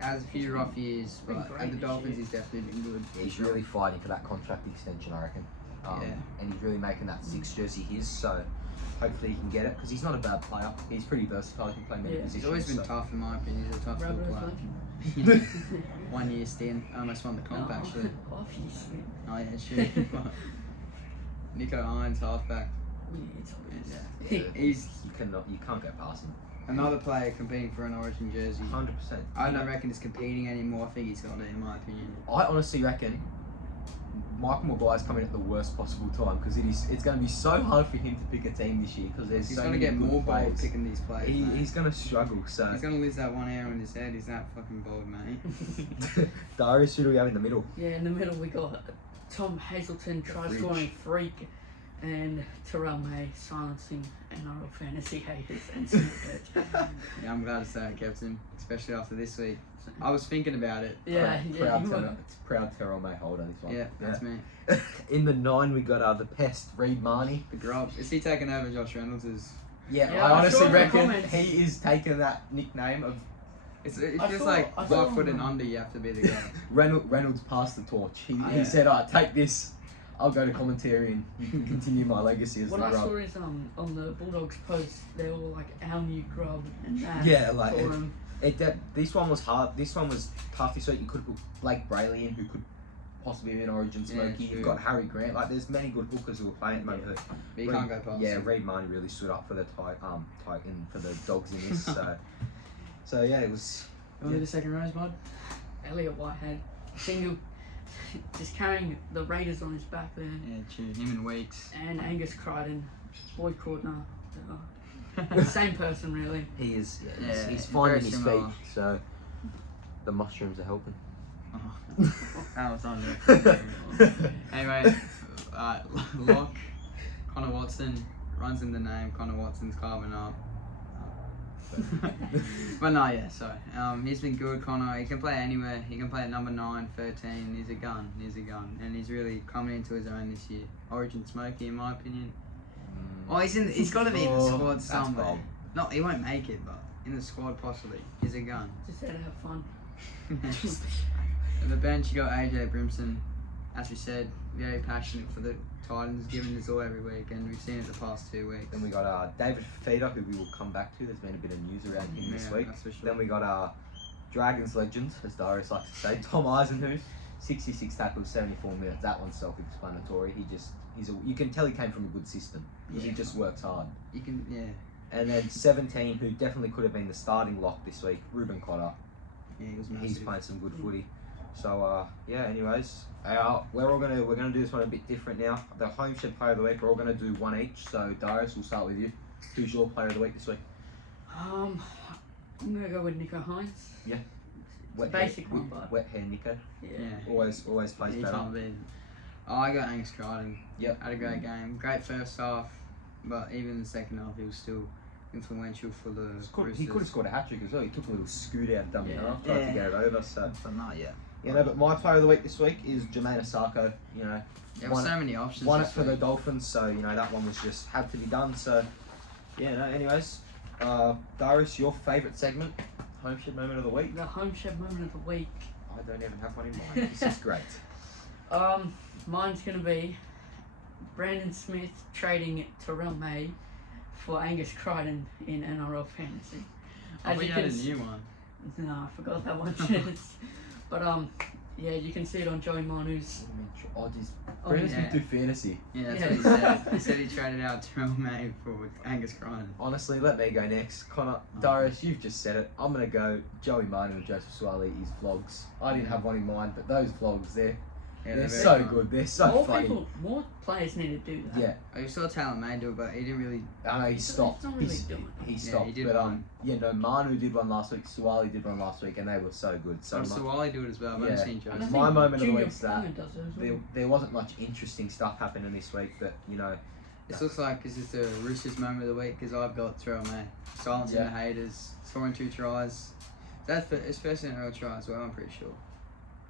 Has a few rough years, Been but great at the this Dolphins year. he's definitely been good. he's really fighting for that contract extension, I reckon. Yeah. And he's really making that 6 jersey his. So hopefully he can get it because he's not a bad player. He's pretty versatile. He can play many Yeah. positions. He's always been so. tough in my opinion. He's a tough little Rabbitohs player. legend. 1 year stint, almost won the comp No, actually. obviously. Oh yeah, true. Nico Hines, halfback. Yeah, it's obvious. Yeah. Yeah, He's you can't go past him. another player competing for an Origin jersey. 100%. I don't reckon he's competing anymore. I think he's got it in my opinion. I honestly reckon Michael Maguire's coming at the worst possible time because it's going to be so hard for him to pick a team this year because there's He's so going to many get good more bold players. picking these players. mate. He's going to struggle. So He's going to lose that one hair on his head. He's that fucking bold, mate. Darius, who do we have in the middle? Yeah, in the middle we got Tom Hazelton try Fridge. scoring freak and Terrell May silencing NRL fantasy haters and Snapchat. Yeah, I'm glad to say I kept him, especially after this week. I was thinking about it. Yeah, proud, you were. it's proud Terrell May holder this one. Yeah, that's me. In the 9 we got the pest Reed Marnie. The grub. Is he taking over Josh Reynolds'? Yeah, Yeah, I I honestly saw the reckon comments. he is taking that nickname of It I feels saw- like I saw 5 foot and him. under. You have to be the guy. Reynolds passed the torch. He Yeah. said, take this. I'll go to commentary and you can continue my legacy as What the I grub. saw is on the Bulldogs post, they're all like our new grub and that. Yeah, like for him. this one was hard. This one was tough this week. You could put Blake Brayley in, who could possibly be an Origin Yeah, smoky. true. You've got Harry Grant. Like, there's many good hookers who are playing at the moment. But you can't go past. Yeah, him. Reed Marnie really stood up for the Titan for the Dogs in this. So yeah, it was. Only the second rows, bud. Elliot Whitehead, single, just carrying the Raiders on his back there, Yeah, true. Him and Weeks. and Angus Crichton, Boyd Cordner. The same person, really. He is. Yeah, Yeah, he's very finding his similar. feet. So the mushrooms are helping. Oh. That was under. Anyway, Locke, Connor Watson runs in the name. Connor Watson's carving up. But no, yeah, sorry. He's been good, Connor. He can play anywhere. He can play at number 9, 13. He's a gun. And he's really coming into his own this year. Origin smoky, in my opinion. Oh, he's got to be in the squad that's somewhere. bold. No, he won't make it, but in the squad possibly. He's a gun. Just there to have fun. At the bench, you got AJ Brimson. As we said, very passionate for the Titans, giving this all every week, and we've seen it the past 2 weeks. Then we got David Fifita, who we will come back to. There's been a bit of news around him this Yeah, week. that's for sure. Then we got Dragons legend, as Darius likes to say, Tom Eisenhuth. 66 tackles, 74 minutes. That one's self-explanatory. You can tell he came from a good system because he just works hard. You can, yeah. And then 17, who definitely could have been the starting lock this week, Ruben Cotter. Yeah, he was massive. He's playing some good footy. So yeah. Anyways, we're gonna do this one a bit different now. The Homeshed Player of the Week. We're all gonna do one each. So Darius, we'll start with you. Who's your Player of the Week this week? I'm gonna go with Nico Hines. Yeah. Basic one, but wet hair Nico. yeah. Always plays better. I got Angus Crichton. Yep. Had a great game. Great first half, but even in the second half, he was still influential for the Roosters. He could have scored a hat trick as well. He took a little scoot out dummy half, tried to get it over. So, but not yet. But my Player of the Week this week is Jermaine Asako. There were so many options. Won it for the Dolphins, so that one was just had to be done. So, anyways, Darius, your favourite segment, Homeshed Moment of the Week? The Homeshed Moment of the Week. I don't even have one in mind. This is great. Mine's gonna be Brandon Smith trading Terrell May for Angus Crichton in NRL fantasy. We had a new one. No, I forgot that one. But yeah, you can see it on Joey Manu's. Brandon Smith do fantasy. Yeah, that's what he said. He said he traded out Terrell May for Angus Crichton. Honestly, let me go next. Connor, Darius, you've just said it. I'm gonna go Joey Manu and Joseph Suaalii, his vlogs. I didn't have one in mind, but those vlogs, they're so good. They're so funny. More players need to do that. Yeah. I saw Talent May do it, but he didn't really. I know he stopped. He's not really doing it. He stopped. he did but one. Manu did one last week. Suaalii did one last week, and they were so good. So Suaalii do it as well. I've only seen Joseph. And I think my moment of the Junior week's that Foreman does it as well. there wasn't much interesting stuff happening this week, but This looks like this is the Roosters moment of the week because I've got Terrell May. Silencing the haters, scoring 2 tries. That's his first NRL try as well, I'm pretty sure.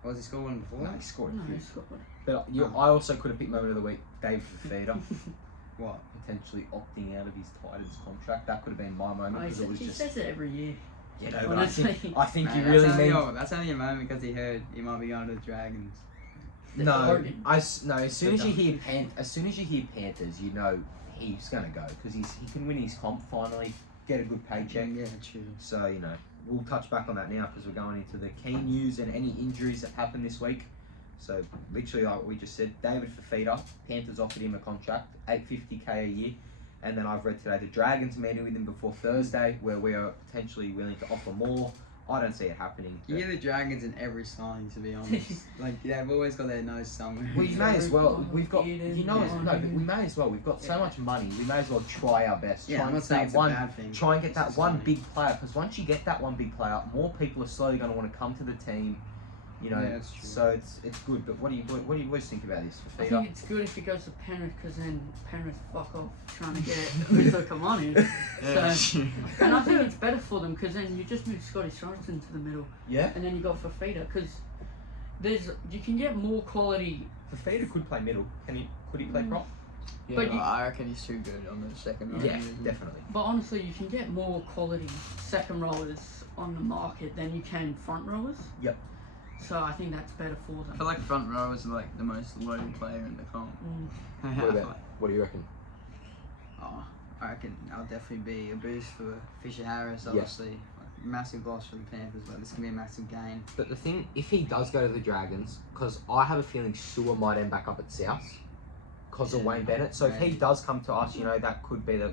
Or has he scored one before? No, he scored No, a few. he's got one. But I also could have picked moment of the week, Dave Fifita. What? Potentially opting out of his Titans contract. That could have been my moment because it was He just. Says it every year. But I think Man, you really mean. That's only a moment because he heard he might be going to the Dragons. No, as soon as you hear Panthers, he's gonna go because he can win his comp finally, get a good paycheck. Yeah, true. So we'll touch back on that now because we're going into the key news and any injuries that happened this week. So literally, like we just said, David Fifita, Panthers offered him a contract, $850K a year, and then I've read today the Dragons meeting with him before Thursday, where we are potentially willing to offer more. I don't see it happening. You hear the Dragons in every sign, to be honest. They've always got their nose somewhere. Well, you may as well. We've got, but we may as well. We've got so much money. We may as well try our best. Yeah, I'm not saying it's a bad thing. Try and get that one big player, because once you get that one big player, more people are slowly going to want to come to the team. Yeah, that's true. So it's good. But what do you boys think about this? I think it's good if he goes to Penrith because then Penrith fuck off trying to get Rizzo Kamani. And I think it's better for them because then you just move Scotty Sorensen to the middle. Yeah. And then you got Fifita because you can get more quality. Fifita could play middle. Could he play prop? Yeah, but I reckon he's too good on the second row. Yeah, definitely. But honestly, you can get more quality second rowers on the market than you can front rowers. Yep. So I think that's better for them. I feel like front row is like the most loaded player in the comp. What do you reckon? Oh, I reckon I'll definitely be a boost for Fisher Harris, obviously. Massive loss for the Panthers, but this can be a massive gain. But the thing, if he does go to the Dragons, because I have a feeling Sewer might end back up at South because of Wayne Bennett. So if he does come to us, that could be the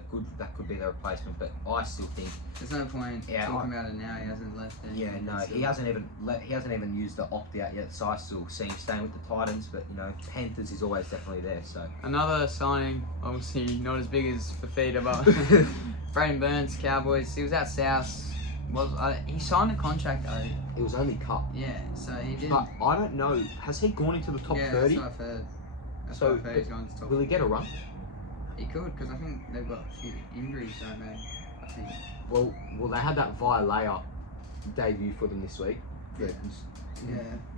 replacement. But I still think there's no point talking about it now. He hasn't left. He hasn't even used the opt out yet. So I still see him staying with the Titans. But Panthers is always definitely there. So another signing, obviously not as big as Fifita, but Braden Burns, Cowboys. He was at South. He signed a contract though. It was only cut. Yeah, so he didn't. But I don't know. Has he gone into the top 30? Yeah, that's what I've heard. That's what I've heard. He's going to top. Will he get a run? He could, because I think they've got a few injuries, don't they? I think. Well, they had that Violaya debut for them this week. Yeah.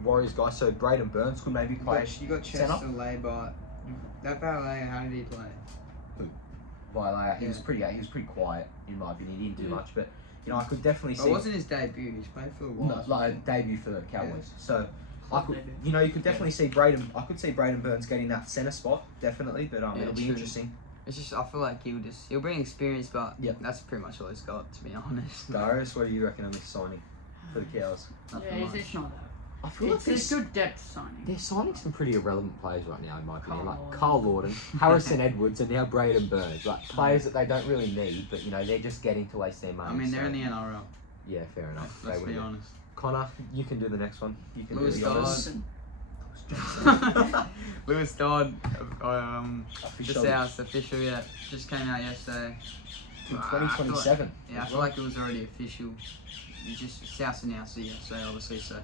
Warriors guy. So Braden Burns could maybe play. You got Chester Labour. That Violaya, how did he play? Violaya. He was pretty quiet in my opinion. He didn't do much, but I could definitely see. It wasn't his debut. He's played for a while. No, like debut for the Cowboys. So. I could, you could definitely see Braden. I could see Braden Burns getting that centre spot, definitely. But it'll be interesting. It's just I feel like he'll bring experience, but that's pretty much all he's got, to be honest. Darius, what do you reckon on this signing for the Cows? It's not that. I feel like It's a good depth signing. they're signing some pretty irrelevant players right now, in my opinion. Carl Like Carl Lawton, Harrison Edwards, and now Braden Burns. Like players that they don't really need, but you know they're just getting to waste their money. I mean, they're so- in the NRL. Yeah, fair enough. Let's They be would've- honest. Connor, you can do the next one. You can Lewis do the others. Johnson. Lewis Dodd, the Official. South official, yeah, just came out yesterday. In I feel like- 2027. Yeah, I feel like it was already official. You just South announced it yesterday, obviously. So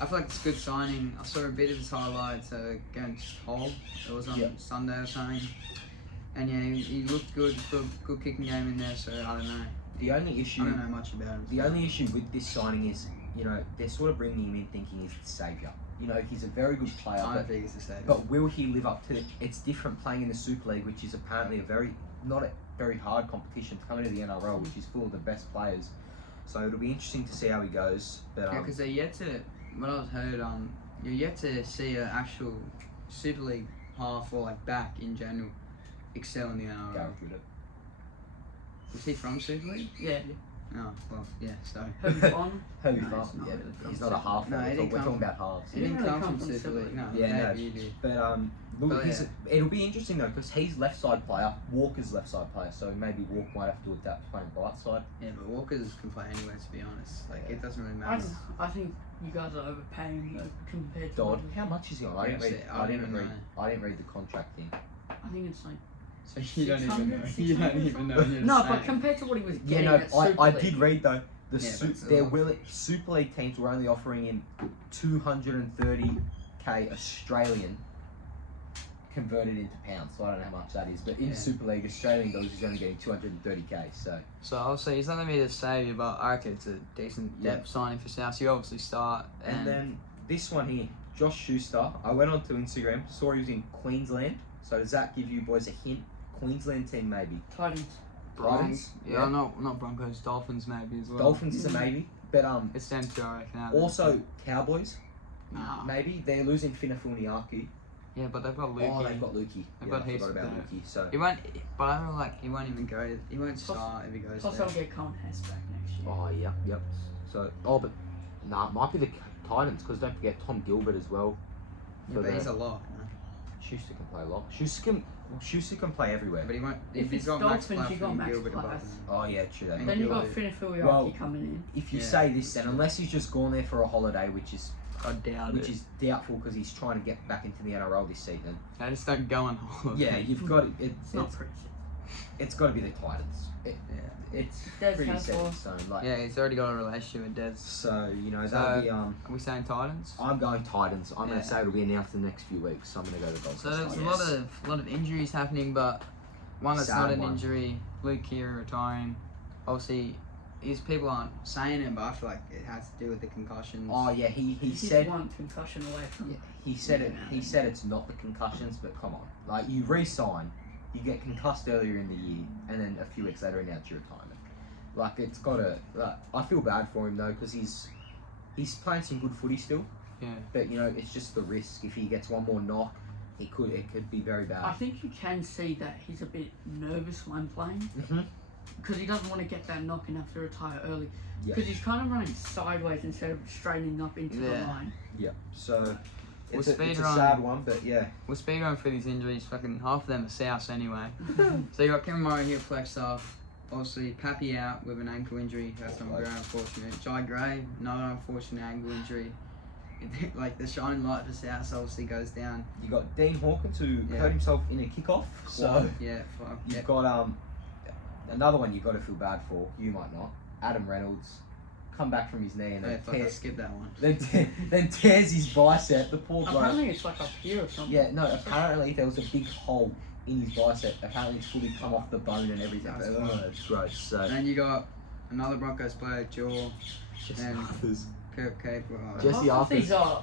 I feel like it's a good signing. I saw a bit of his highlights against Hull. It was on Yep. Sunday or something. And yeah, he looked good. Good kicking game in there. So I don't know. The only I issue, don't know much about him. the only issue with this signing is, you know, they're sort of bringing him in thinking he's the saviour. You know, he's a very good player, I don't think it's the same. but will he live up to it? It's different playing in the Super League, which is apparently not a very hard competition, to come into the NRL, which is full of the best players. So it'll be interesting to see how he goes. But Yeah, because they're yet to. What I've heard, you're yet to see an actual Super League half or like back in general excel in the NRL. go with it. Was he from Super League? Yeah. Oh, well, yeah. So Herbie Farm. Herbie No, Farm, he's not yeah, really but he's from not a Super half. League. No, we're he didn't talking come- about halves. he He didn't didn't come really from come from Super Super League. No, Yeah, no. maybe he did. But look, But it'll be interesting though because he's left side player. Walker's left side player, so maybe Walker might have to adapt to playing right side. Yeah, but Walkers can play anywhere. To be honest, like Yeah. it doesn't really I, matter. I think you guys are overpaying though, compared to. Dodd, what- how much is he on? I didn't Yeah, read. I I didn't don't read. even I didn't read the contract thing. I think it's like. So you don't even know. 600, You don't even know. You're No, just but saying. compared to what he was Yeah, getting no, at Super I League, did read though. The Yeah, but it's a their lot. Super League teams were only offering him 230k Australian converted into pounds. So I don't know how much that is, but in Yeah. Super League Australian dollars he's only getting 230k. So So obviously he's not gonna be the saviour, but I reckon it's a decent depth signing for South. So you obviously start and then this one here, Josh Schuster. I went onto Instagram, saw he was in Queensland. So does that give you boys a hint? Queensland team maybe. Titans. Titans, Yeah, not Broncos, Dolphins maybe as well. Dolphins is a maybe, but It's them two, I reckon. out of also Cowboys Nah. maybe. They're losing Finafuniaki. Yeah, but they've got Lukey. Oh, they've got Lukey. They've Yeah, got I heaps forgot of about that. Lukey. So He won't, but I feel like he won't even go. He won't start if he goes Plus, there. I'll get Colin Hess back next year. oh yep. So but it might be the Titans because don't forget Tom Gilbert as well. Yeah, for but the- he's a lot. Schuster can play a lot. Schuster can play everywhere. But he won't. If he's it's got Max Dolphins, you got Platt Max and Gilbert above Platt. him. Oh yeah, true. That. And Then you got Gilbert. Fifita Well, coming in. If you Yeah, say this, then true. unless he's just gone there for a holiday, which is I doubt which it. is doubtful because he's trying to get back into the NRL this season. I just don't go on holiday. Yeah, you've got It's not pretty. it's got to be the Titans. It's Des pretty has set in one. stone. Like Yeah, he's already got a relationship with Des. so, you know So- that'll be Are we saying Titans? I'm going Titans. I'm Yeah. going to say it'll be announced in the next few weeks. So I'm going to go to Dolphins. So there's a Titans. lot of injuries happening, but one that's Sad not an one. injury. Luke Keira retiring. Obviously, people aren't saying it, but I feel like it has to do with the concussions. Oh yeah, he He's said one concussion away from. yeah, he said it. He said it's not the concussions, but come on, like you re-sign, you get concussed earlier in the year, and then a few weeks later announce your retirement. Like it's gotta. I feel bad for him though because he's playing some good footy still, Yeah. but you know it's just the risk. If he gets one more knock, it could be very I bad. think you can see that he's a bit nervous when playing Mm-hmm. because he doesn't want to get that knock and have to retire early. Yeah. Because he's kind of running sideways instead of straightening up into the Yeah. line. Yeah. So it's, Well, it's a speedrun- sad one, but yeah. We'll speed on through these injuries. Fucking half of them are South anyway. So you got Kevin Murray here, flex off. Obviously, Pappy out with an ankle injury. That's not very unfortunate. Jai Gray, another unfortunate ankle injury. Like the shining light for South obviously goes down. You got Dean Hawkins who Yeah. hurt himself in a kickoff. So Yeah, fuck. Yeah. you've got another one you've got to feel bad for. You might not. Adam Reynolds come back from his knee and Yeah, then fuck, I tears, skipped that one. then tears his bicep. The poor bloke. Apparently, it's like up here or something. Yeah, no. Apparently there was a big hole in his bicep. Apparently it's fully come off the bone and everything. That's Ugh, gross. it's gross. So And then you got another Broncos player, Jaw, and Kirk Cape. Jesse Half of these Arthurs. are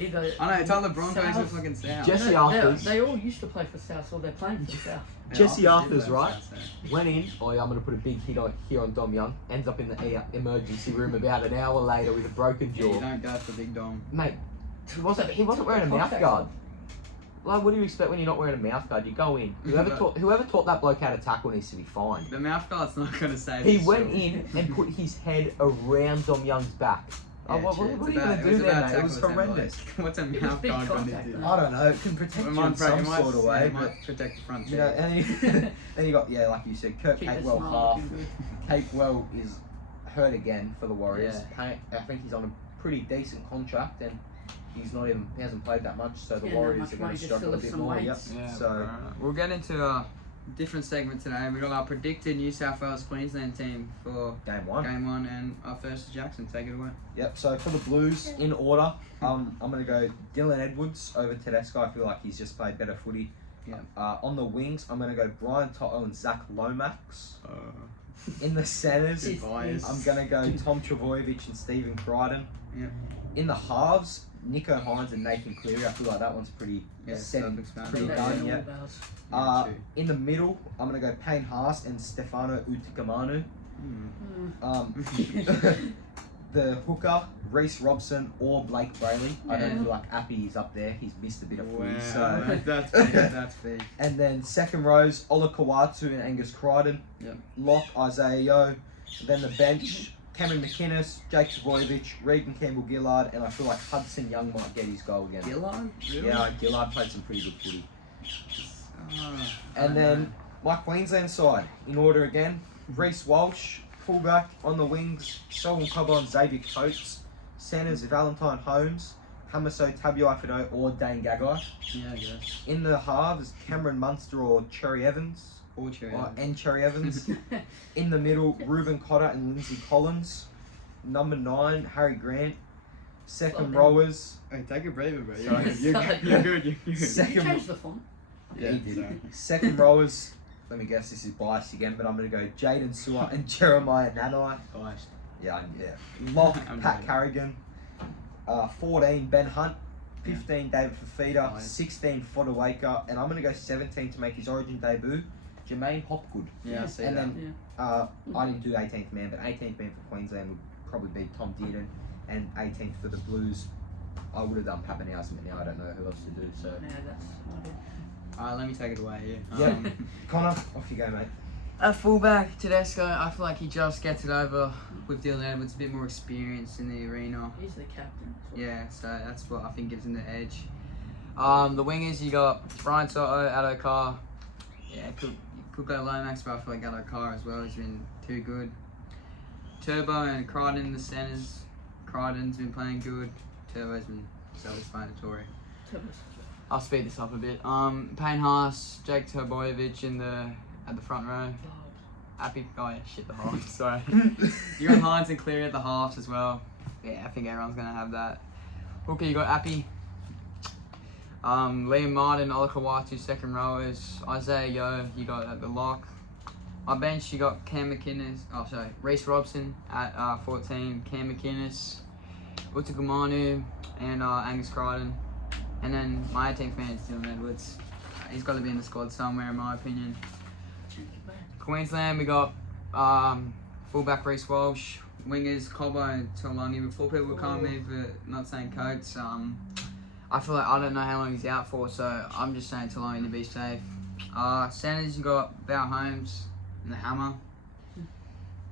either. I know, it's on the Broncos or South. fucking South. Jesse They Arthurs. all used to play for South, or they're playing for South. Yeah, Jesse Arthurs Arthurs, did right? play for South. Went in. Oh yeah, I'm gonna put a big hit on here on Dom Young. Ends up in the emergency room about an hour later with a broken Yeah, you jaw. don't go for Big Dom. Mate, he wasn't wearing a mouth guard. Like, what do you expect when you're not wearing a mouth guard? You go in. Whoever taught that bloke how to tackle needs to be fined. The mouth guard's not going to save He his went job. in and put his head around Dom Young's back. what are you going to do was there, about mate? It was tackle horrendous. What's a was mouth big guard going contact, to do? though. I don't know. It can protect you in some sort of way. It But, might protect the front you know, teeth. and you got, like you said, Kurt Keep the Capewell smile half. looking good. Capewell is hurt again for the Warriors. Yeah. I think he's on a pretty decent contract and he hasn't played that much, so the Yeah, Warriors not are much going money, to just struggle a lift bit some more. Yep. weights. Yeah, So we'll get into a different segment today. We got our predicted New South Wales Queensland team for game one. game one, and our first is Jackson. Take it away. Yep. So for the Blues, in order, I'm going to go Dylan Edwards over Tedesco. I feel like he's just played better footy. Yeah. On the wings, I'm going to go Brian Toto and Zach Lomax. Uh, In the centres, Good bias. I'm going to go Tom Trbojevic and Stephen Crichton. Yeah. In the halves, Nico Hines and Nathan Cleary. I feel like that one's pretty set, pretty Yeah, done. Yeah, Yeah. all true. In the middle, I'm going to go Payne Haas and Stefano Utikamanu. bells. The hooker, Reece Robson or Blake Brayley. I don't Yeah. feel like Appy's up there. He's missed a bit of footy. Wow, So. that's big. That's big. And then second rows, Ola Kawatu and Angus Crichton. Yep. Lock, Isaiah Yeo. Then the bench, Cameron McInnes, Jake Trbojevic, Regan Campbell-Gillard, and I feel like Hudson Young might get his goal again. Gillard? Really? Yeah, Gillard played some pretty good footy. Oh, And then my Queensland side, in order again, Reece Walsh, fullback. On the wings, Solomon Cobbo and Xavier Coates. Centres, Valentine Holmes, Hamiso Tabuai-Fidow or Dane Gagai. yeah, I guess. In the halves, Cameron Munster or Cherry Evans. Or Cherry. And Cherry Evans. In the middle, Ruben Cotter and Lindsay Collins. Number 9, Harry Grant. Second Well done. rowers. Hey, take a breather, bro. Sorry. You're good. You're good. You're good. You Second, changed the font. Yeah, he did. sorry. Second rowers. Let me guess, this is biased again, but I'm going to go Jaden Sewer and Jeremiah Nanai. Biased. Yeah. Lock, I'm Pat joking. Carrigan. 14, Ben Hunt. 15, David Fifita. Nice. 16, Fodawaker. And I'm going to go 17 to make his origin debut, Jermaine Hopgood. Yeah, I see And that. then I didn't do 18th man, but 18th man for Queensland would probably be Tom Dearden, and 18th for the Blues. I would have done Pappenhausen, but now I don't know who else to do. So, Yeah, that's not it. Alright, let me take it away. Yeah. Connor, off you go, mate. At fullback, Tedesco, I feel like he just gets it over with Dylan Edwards, a bit more experience in the arena. He's the captain. as well. Yeah, so that's what I think gives him the edge. The wingers, you got Brian Toto, Adokar. Yeah, could go Lomax, but I feel like Adokar as well. He's been too good. Turbo and Crichton in the centres. Crichton's been playing good. Turbo's been self-explanatory. I'll speed this up a bit. Payne Haas, Jake Trbojevic at the front row. Happy. Oh yeah, shit, the halves. Sorry. You got Hines and Cleary at the halves as well. Yeah, I think everyone's gonna have that. Hooker, you got Appy. Liam Martin, Ola Kawatu, second rowers. Isaiah Yeo, you got at the lock. My bench, you got Cam McInnes. Oh, sorry, Reece Robson at 14. Cam McInnes, Utagamanu, and Angus Crichton. And then my 18th man is Dylan Edwards. He's got to be in the squad somewhere, in my opinion. Queensland, we got fullback Reece Walsh, wingers Cobbo and Taulagi. Before people come in for not saying Coates, I feel like I don't know how long he's out for, so I'm just saying Taulagi to be safe. Centers, you got Bow Holmes and the Hammer.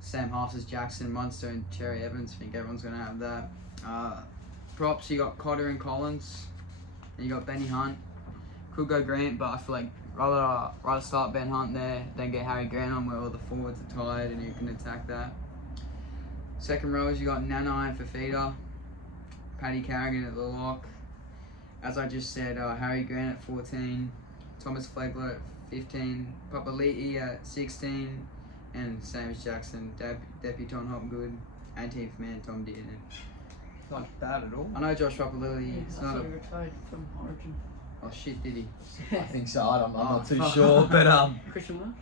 Same halves as Jackson, Munster and Cherry Evans. I think everyone's going to have that. Props, you got Cotter and Collins. And you got Benny Hunt. Could go Grant, but I feel like rather start Ben Hunt there than get Harry Grant on where all the forwards are tired and you can attack that. Second rowers, you got Nanai and Fifita. Paddy Carrigan at the lock. As I just said, Harry Grant at 14. Thomas Flegler at 15. Papali'i at 16. And same as Jackson, Debutant Hopgood. 18th man, Tom Dearden. Not bad at all. I know Josh Papali'i. Yeah, It's I not thought a... he retired from Origin. Oh shit, did he? I think so. I'm not too fuck. sure, but Christian Welch?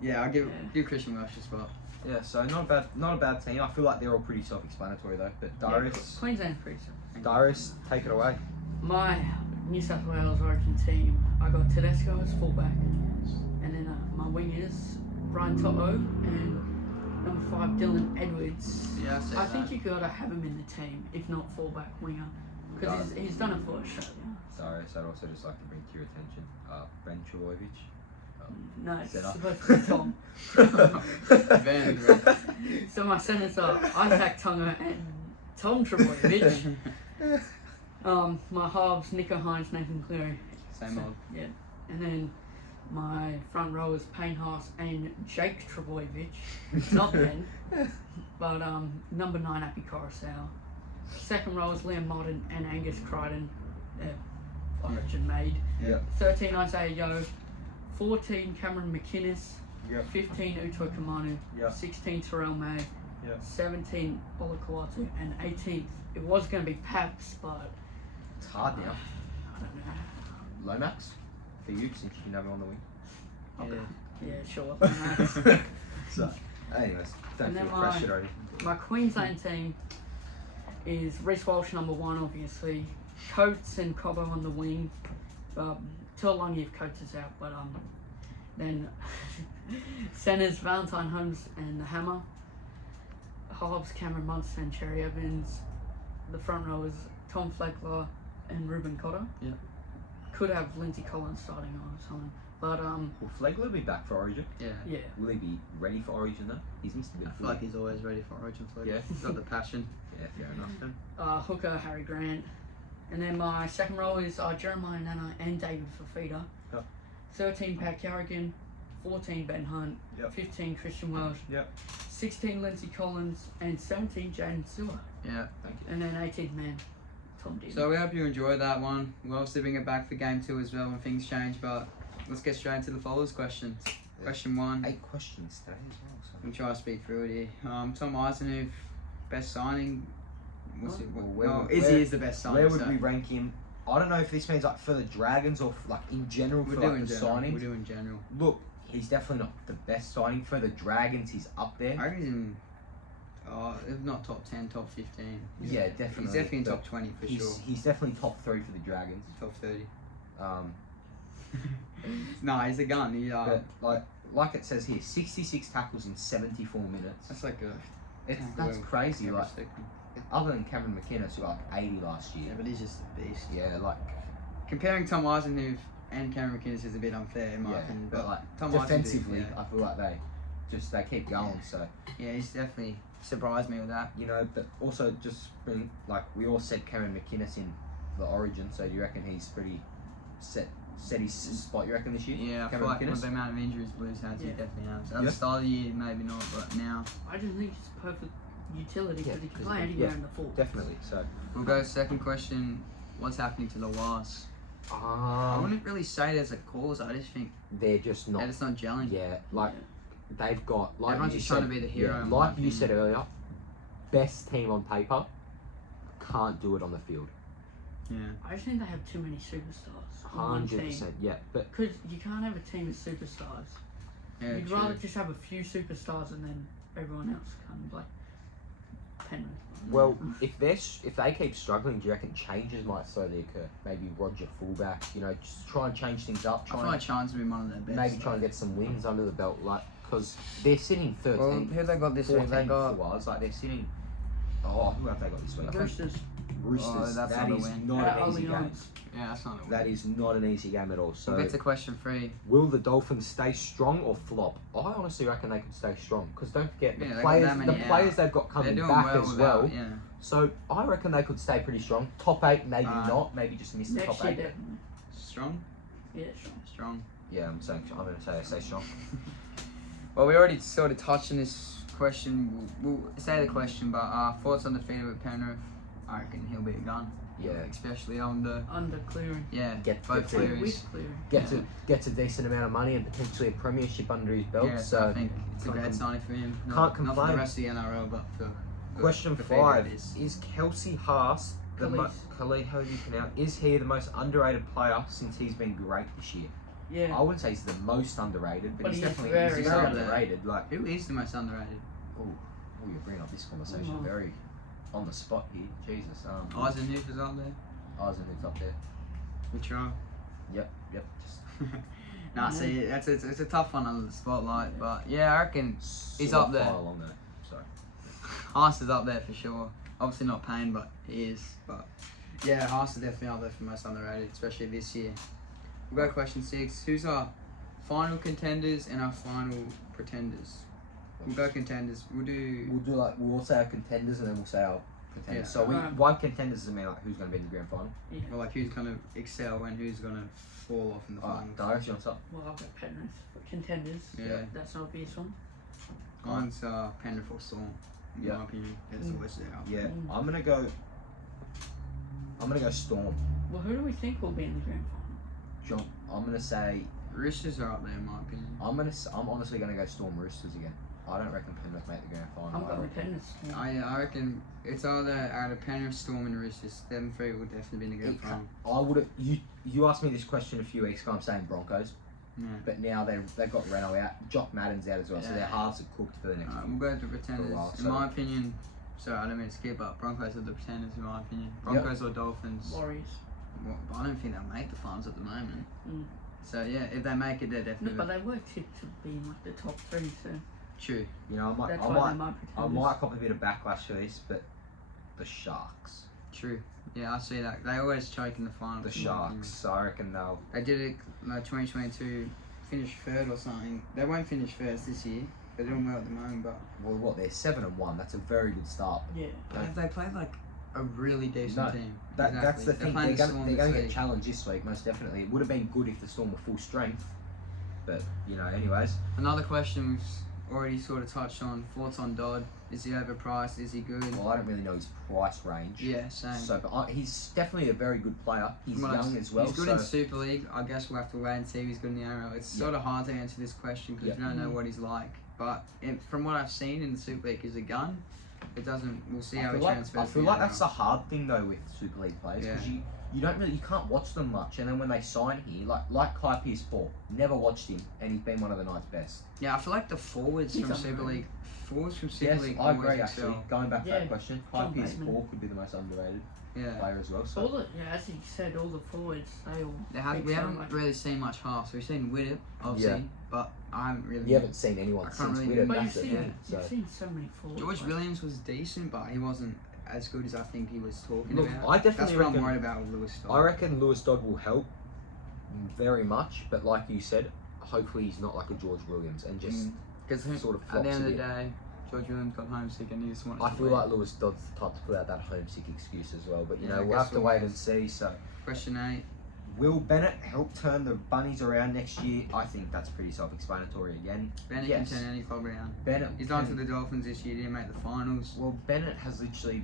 Yeah, I'll give Christian Welsh a spot. yeah. So not a bad team. I feel like they're all pretty self-explanatory though. But Darius, Queensland's pretty simple. Darius, take it away. My New South Wales Origin team, I got Tedesco as fullback, and then my wingers Brian Toto and number 5 Dylan Edwards. Yeah, I think you gotta have him in the team, if not fullback winger, because he's done it for Australia. Darius, I'd also just like to bring to your attention, Ben Trbojevic. No, it's Set up. supposed to be Tom. Van. So my centers are Isaac Tonga and Tom Trebojevic. My halves, Nico Hines, Nathan Cleary. Same old. Yeah. And then my front row is Payne Haas and Jake Trebojevic. Not Ben. But number 9, Appy Coruscant. Second row is Liam Martin and Angus Crichton. Origin made. Yeah. 13, Isaiah Yeo. 14, Cameron McInnes. Yep. 15, Uto Kamanu. Yep. 16, Terrell May. Yep. 17, Ola Kawatu. And 18th, it was going to be Paps, but It's hard now. I don't know. Lomax for you, since you can have him on the wing. Okay. Yeah, sure. So, anyways, don't And feel then pressured or anything. My Queensland team is Reece Walsh number 1, obviously. Coates and Cobbo on the wing. Tuolungi if Coates is out, but then centers Valentine Holmes and the Hammer. Halves Cameron Munster and Cherry Evans. The front row is Tom Fleckler and Ruben Cotter. Yeah. Could have Lindsay Collins starting on or something, but Will Flegler be back for Origin? Yeah. yeah. Will he be ready for Origin though? He's missed a bit I of feel like footy. he's always ready for Origin flag. Yeah. He's got the passion. Yeah, fair enough then. Hooker Harry Grant, and then my second row is Jeremiah Nana and David Fifita. Yep. 13 Pat Carrigan, 14 Ben Hunt, Yep. 15 Christian Welsh, Yep. 16 Lindsay Collins, and 17 Jaden Sewer, Yeah. Thank you. and then 18th man Tom Dean. So we hope you enjoyed that one. We'll obviously bring it back for game 2 as well when things change, but let's get straight into the followers questions. Yeah. Question 1. 8 questions today as well. So. We'll try to speed through it here. Tom Eisenhuth, best signing. What's it? Well, Izzy is the best signing. Where would so we rank him? I don't know if this means like for the Dragons or like in general we're for doing like the general. signing. We're doing general. Look, he's definitely not the best signing for the Dragons. He's up there. I reckon he's in, if not top 10, top 15. Yeah, definitely. He's definitely in But top 20 for sure. He's definitely top 3 for the Dragons. Top 30. Um, No, he's a gun. He, but like it says here, 66 tackles in 74 minutes. that's like a. That's crazy. Like Yeah, other than Cameron McInnes, who got like 80 last year. but he's just a beast. Yeah, like Comparing Tom Eisenhuth and Cameron McInnes is a bit unfair in my opinion. but like Tom defensively, Eisenhuth, I feel like they keep going. So yeah, he's definitely surprised me with that. you know, but also just bring, like we all said Cameron McInnes in the Origin. So do you reckon he's pretty set his spot? You reckon this year? Yeah, I feel Cameron like with McInnes? the amount of injuries Blues had, he Yeah. definitely has. At Yeah. the start of the year, maybe not, but now. I just think he's perfect utility Yeah, because he can because play he- anywhere yeah. in the full. Definitely. So We'll go second question. What's happening to the WAHS? I wouldn't really say there's a cause. I just think they're just not. they're just not gelling. Yeah, like they've got like Everyone's you just said, trying to be the hero, yeah, in my like you opinion. said earlier, best team on paper can't do it on the field. Yeah. I just think they have too many superstars on one team. 100%. Yeah, but Because you can't have a team of superstars. Yeah, You'd true. rather just have a few superstars and then everyone else kind of like Penrith. well, if they keep struggling, do you reckon changes might slowly occur? Maybe Roger fullback, you know, just try and change things up. I Try feel like Chance would be one of their best. maybe try and get some wins under the belt, like because they're sitting 13. Well, who they got this week? 14 They got. for us, like they're sitting. Oh, who have they got this week? I think Roosters. Roosters. Oh, that's that not a is win. not an easy Early game. on. Yeah, that's not a win. That is not an easy game at all. So, We'll get to question 3. will the Dolphins stay strong or flop? I honestly reckon they could stay strong because don't forget Yeah, the they got players. that many The out. players they've got They're coming doing back well as without, well. yeah. So I reckon they could stay pretty strong. Top 8, maybe Uh, not. Maybe just miss the Next top year, 8. definitely. Strong? Yeah, sure. Strong. Yeah, I'm going to say they stay strong. Well, we already sort of touched on this question. We'll say the question, but thoughts on the defeat with Penrith? I reckon he'll be a gun. Yeah. Especially on the Under clearing. Get both to- Clearys. With clearing. Gets a decent amount of money and potentially a premiership under his belt. Yeah, so I think it's a can't great com- signing for him. can't Not for complain. the rest of the NRL, but for Question the 5 favourite is Kelsey Haas the Khalees. how do you pronounce? Is he the most underrated player since he's been great this year? Yeah. I wouldn't say he's the most underrated, but But he's he is definitely very he's very underrated. underrated. Like, Who is the most underrated? oh, you're bringing up this conversation Mhm. very on the spot here. Jesus. Eisenhuth is up there. Eisenhuth's up there. Latrell. Yep. Just Nah, see, it's a tough one under the spotlight, but yeah, I reckon He's up there. far along there. Sorry. Haas is up there for sure. Obviously not Payne, but he is. But yeah, Haas is definitely up there for most underrated, especially this year. We'll go question 6. Who's our final contenders and our final pretenders? We'll go contenders. We'll do. We'll do we'll say our contenders and then we'll say our contenders. Yeah. So one contenders doesn't mean like who's going to be in the grand final. Yeah. Or like who's gonna excel and who's gonna fall off in the finals. Darius, you want to Well, I've got Penrith for contenders. Yeah. That's an obvious one. Mine's Penrith or Storm. In my opinion, that's always there. Yeah, I'm gonna go Storm. Well, who do we think will be in the grand final? John, I'm gonna say Roosters are up there in my opinion. I'm honestly gonna go Storm Roosters again. I don't reckon Penrith make the grand final. I'm going Penrith. I reckon it's either out of Penrith, Storm, and Roosters. Them three will definitely be in the grand final. I would have. You asked me this question a few weeks ago. I'm saying Broncos, Yeah. but now they've got Reno out. Jock Madden's out as well, so Yeah. their halves are cooked for the next. We'll go to pretenders. while, In so- my opinion, sorry, I don't mean to skip, but Broncos are the pretenders in my opinion. Broncos or Dolphins. Warriors. Well, I don't think they'll make the finals at the moment. Mm. So yeah, if they make it, they're No, definitely but they were tipped to be in like the top 3, so true. You know, that's I why might they might I pretend. might cop a bit of backlash for this, but the Sharks. True. Yeah, I see that. They always choke in the finals. The in my opinion. Sharks. I reckon they'll. They did it like 2022, finish third or something. They won't finish first this year. They're doing well at the moment, but Well, what they're 7-1. That's a very good start. Yeah. they played like a really decent No, team. That's the thing. playing They're Storm going this to get week. challenged this week, most definitely. It would have been good if the Storm were full strength, but you know, anyways. Another question we've already sort of touched on. Thoughts on Dodd? Is he overpriced? Is he good? Well, I don't really know his price range. Yeah, same. So, but he's definitely a very good player. He's Well, young as well. He's good so in Super League. I guess we'll have to wait and see if he's good in the NRL. It's sort of hard to answer this question because you don't know what he's like. But from what I've seen in the Super League, he's a gun. It doesn't. We'll see how he transfers. I feel to like the that's the hard thing though with Super League players because you can't watch them much, and then when they sign here, like Kai Pearce-Paul, never watched him, and he's been one of the Knights' best. Yeah, I feel like the forwards from Super League. Yes, League I always agree. excel. Actually, going back to Yeah, that question, Kai John Pearce-Paul could be the most underrated Yeah. player as well. So All the, as you said, all the forwards, they all. We haven't really seen much half. So we've seen Widdop, obviously, but I haven't really. you haven't seen anyone I can't since really- we did But that. you've seen so many forwards. George like- Williams was decent, but he wasn't as good as I think he was talking Look, about. I definitely That's what I'm reckon- worried about with Lewis Dodd. I reckon Lewis Dodd will help very much, but like you said, hopefully he's not like a George Williams and just Because sort of at flops the end a of the bit. day, George Williams got homesick and he just wanted I to feel leave. like Lewis Dodd's the type to put out that homesick excuse as well, but you Yeah, know, I we'll guess have to we'll wait wait. and see. So, Question 8. will Bennett help turn the Bunnies around next year? I think that's pretty self-explanatory again. Bennett Yes. can turn any club around. Bennett, He's gone to the Dolphins this year, didn't make the finals. well, Bennett has literally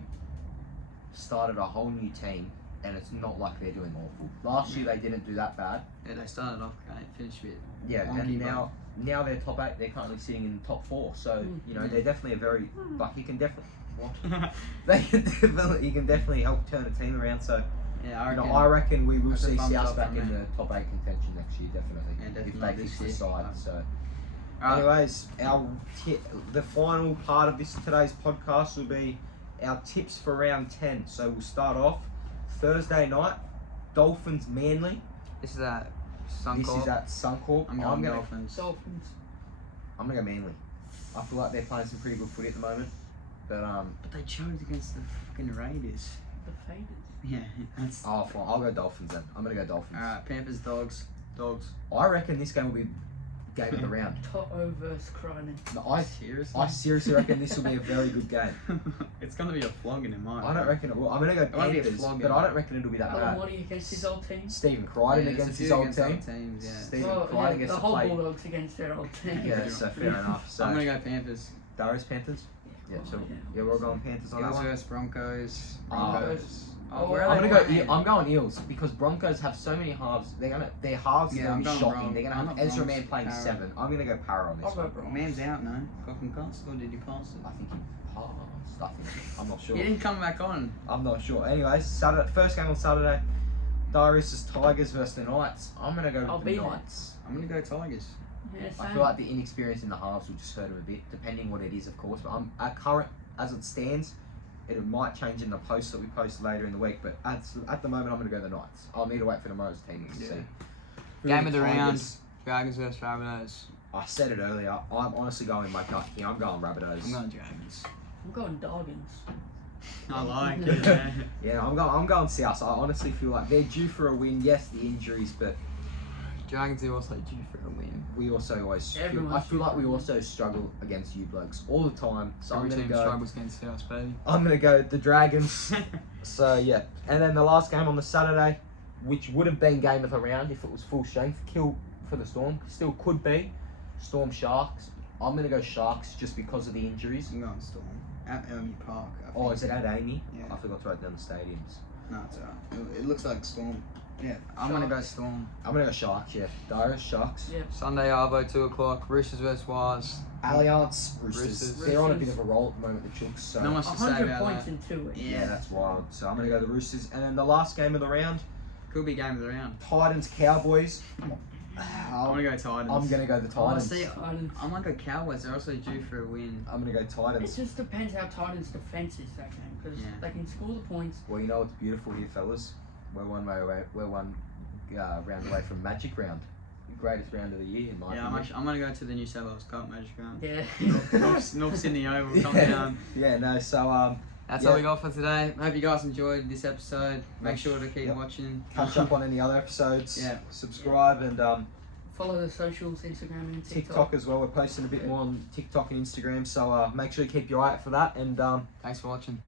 started a whole new team, and it's not like they're doing awful. Last year they didn't do that bad. Yeah, they started off great, finished with Yeah, wonky, and now they're top 8. They're currently sitting in the top 4. So you know they're definitely a very like he can definitely he can definitely help turn a team around. So Yeah, I you know, reckon. I reckon we will that's a see thumbs South up back from in me. the top 8 contention next year, definitely. Yeah, definitely if they this fix year. the side. So, Alright. anyways, the final part of today's podcast will be our tips for round 10. So we'll start off Thursday night, Dolphins Manly. This is at Suncorp. This is at Suncorp. I'm going Dolphins. Dolphins. I'm gonna go Manly. I feel like they're playing some pretty good footy at the moment, but But they choked against the fucking Raiders. The Faders. Yeah, that's. oh, fine. I'll go Dolphins then. I'm gonna go Dolphins. Alright, Panthers, Dogs. I reckon this game will be game of the round. Toto versus Cronin. No, Seriously? I seriously reckon this will be a very good game. It's gonna be a flogging in my I don't reckon it will. I'm gonna go won't be a Panthers, flogging. but I don't reckon it'll be that Alan bad. Waddy against his old team. Stephen Crichton Yeah, against there's a his few old against team. old teams, yeah. Stephen Well, Crichton yeah, gets the to whole play. Bulldogs against their old team. Yeah, so fair enough. So I'm gonna go Panthers. Darius Panthers. Yeah, so yeah. we're all going Panthers on that Eagles one. versus Broncos. Broncos. Where are I'm they gonna go. playing? I'm going Eels because Broncos have so many halves. Their halves Yeah, are I'm gonna be going shocking. Bron- They're gonna I'm have not Ezra Bronx, Man playing Para. 7. I'm gonna go Para on I'll this go one. Bronx. Man's out, no? Got concussed, or did he pass it? I think he passed. I think I'm not sure. He didn't come back on. I'm not sure. Anyways, Saturday, first game on Saturday. Darius' Tigers versus the Knights. I'm gonna go I'll with be the there. Knights. I'm gonna go Tigers. Yeah, I same. feel like the inexperience in the halves will just hurt him a bit, depending what it is, of course. But at current, as it stands, it might change in the post that we post later in the week. But at the moment, I'm going to go the Knights. I'll need to wait for tomorrow's team to Yeah. see. Game of the Tigers, round. Dragons versus Rabbitohs. I said it earlier. I'm honestly going my gut here. I'm going Rabbitohs. I'm going Dragons. I'm going Doggins. I like it. Yeah. Yeah, I'm going South. I honestly feel like they're due for a win. Yes, the injuries, but Dragons are also due for a win. We also always. Everyone's I feel like we due. also struggle against you blokes all the time. So Every I'm team gonna go. struggles against us, baby. I'm gonna go the Dragons. So yeah, and then the last game on the Saturday, which would have been game of the round if it was full strength, kill for the Storm. Still could be Storm Sharks. I'm gonna go Sharks just because of the injuries. I'm going Storm. At Elmy Park. I Oh, think. is it at Amy? Yeah. I forgot to write down the stadiums. No, it's alright. It looks like Storm. Yeah, I'm gonna go Storm. I'm gonna go Sharks. Yeah, the Irish Sharks. Yeah. Sunday Arvo, 2 o'clock. Roosters vs WAHS. Alliance Roosters. Roosters. They're on a bit of a roll at the moment, the Chooks. So Not much to say 100 about points that. in 2 weeks. yeah, that's wild. So I'm gonna go the Roosters, and then the last game of the round, Could be game of the round. Titans Cowboys. I want to go Titans. I'm gonna go the Oh, Titans. see, I might go Cowboys. They're also due for a win. I'm gonna go It Titans. just depends how Titans' defense is that game because Yeah. they can score the points. Well, you know what's beautiful here, fellas? We're one round away from Magic Round, the greatest round of the year in my Yeah, I'm gonna go to the New South Wales Cup Magic Round. Yeah. North Sydney Oval. Come yeah. down. Yeah, no. So That's Yeah. all we got for today. Hope you guys enjoyed this episode. Make Yep. sure to keep Yep. watching. catch up on any other episodes. Yeah. Subscribe and Follow the socials, Instagram and TikTok as well. We're posting a bit more on TikTok and Instagram, so make sure you keep your eye out for that. And Thanks for watching.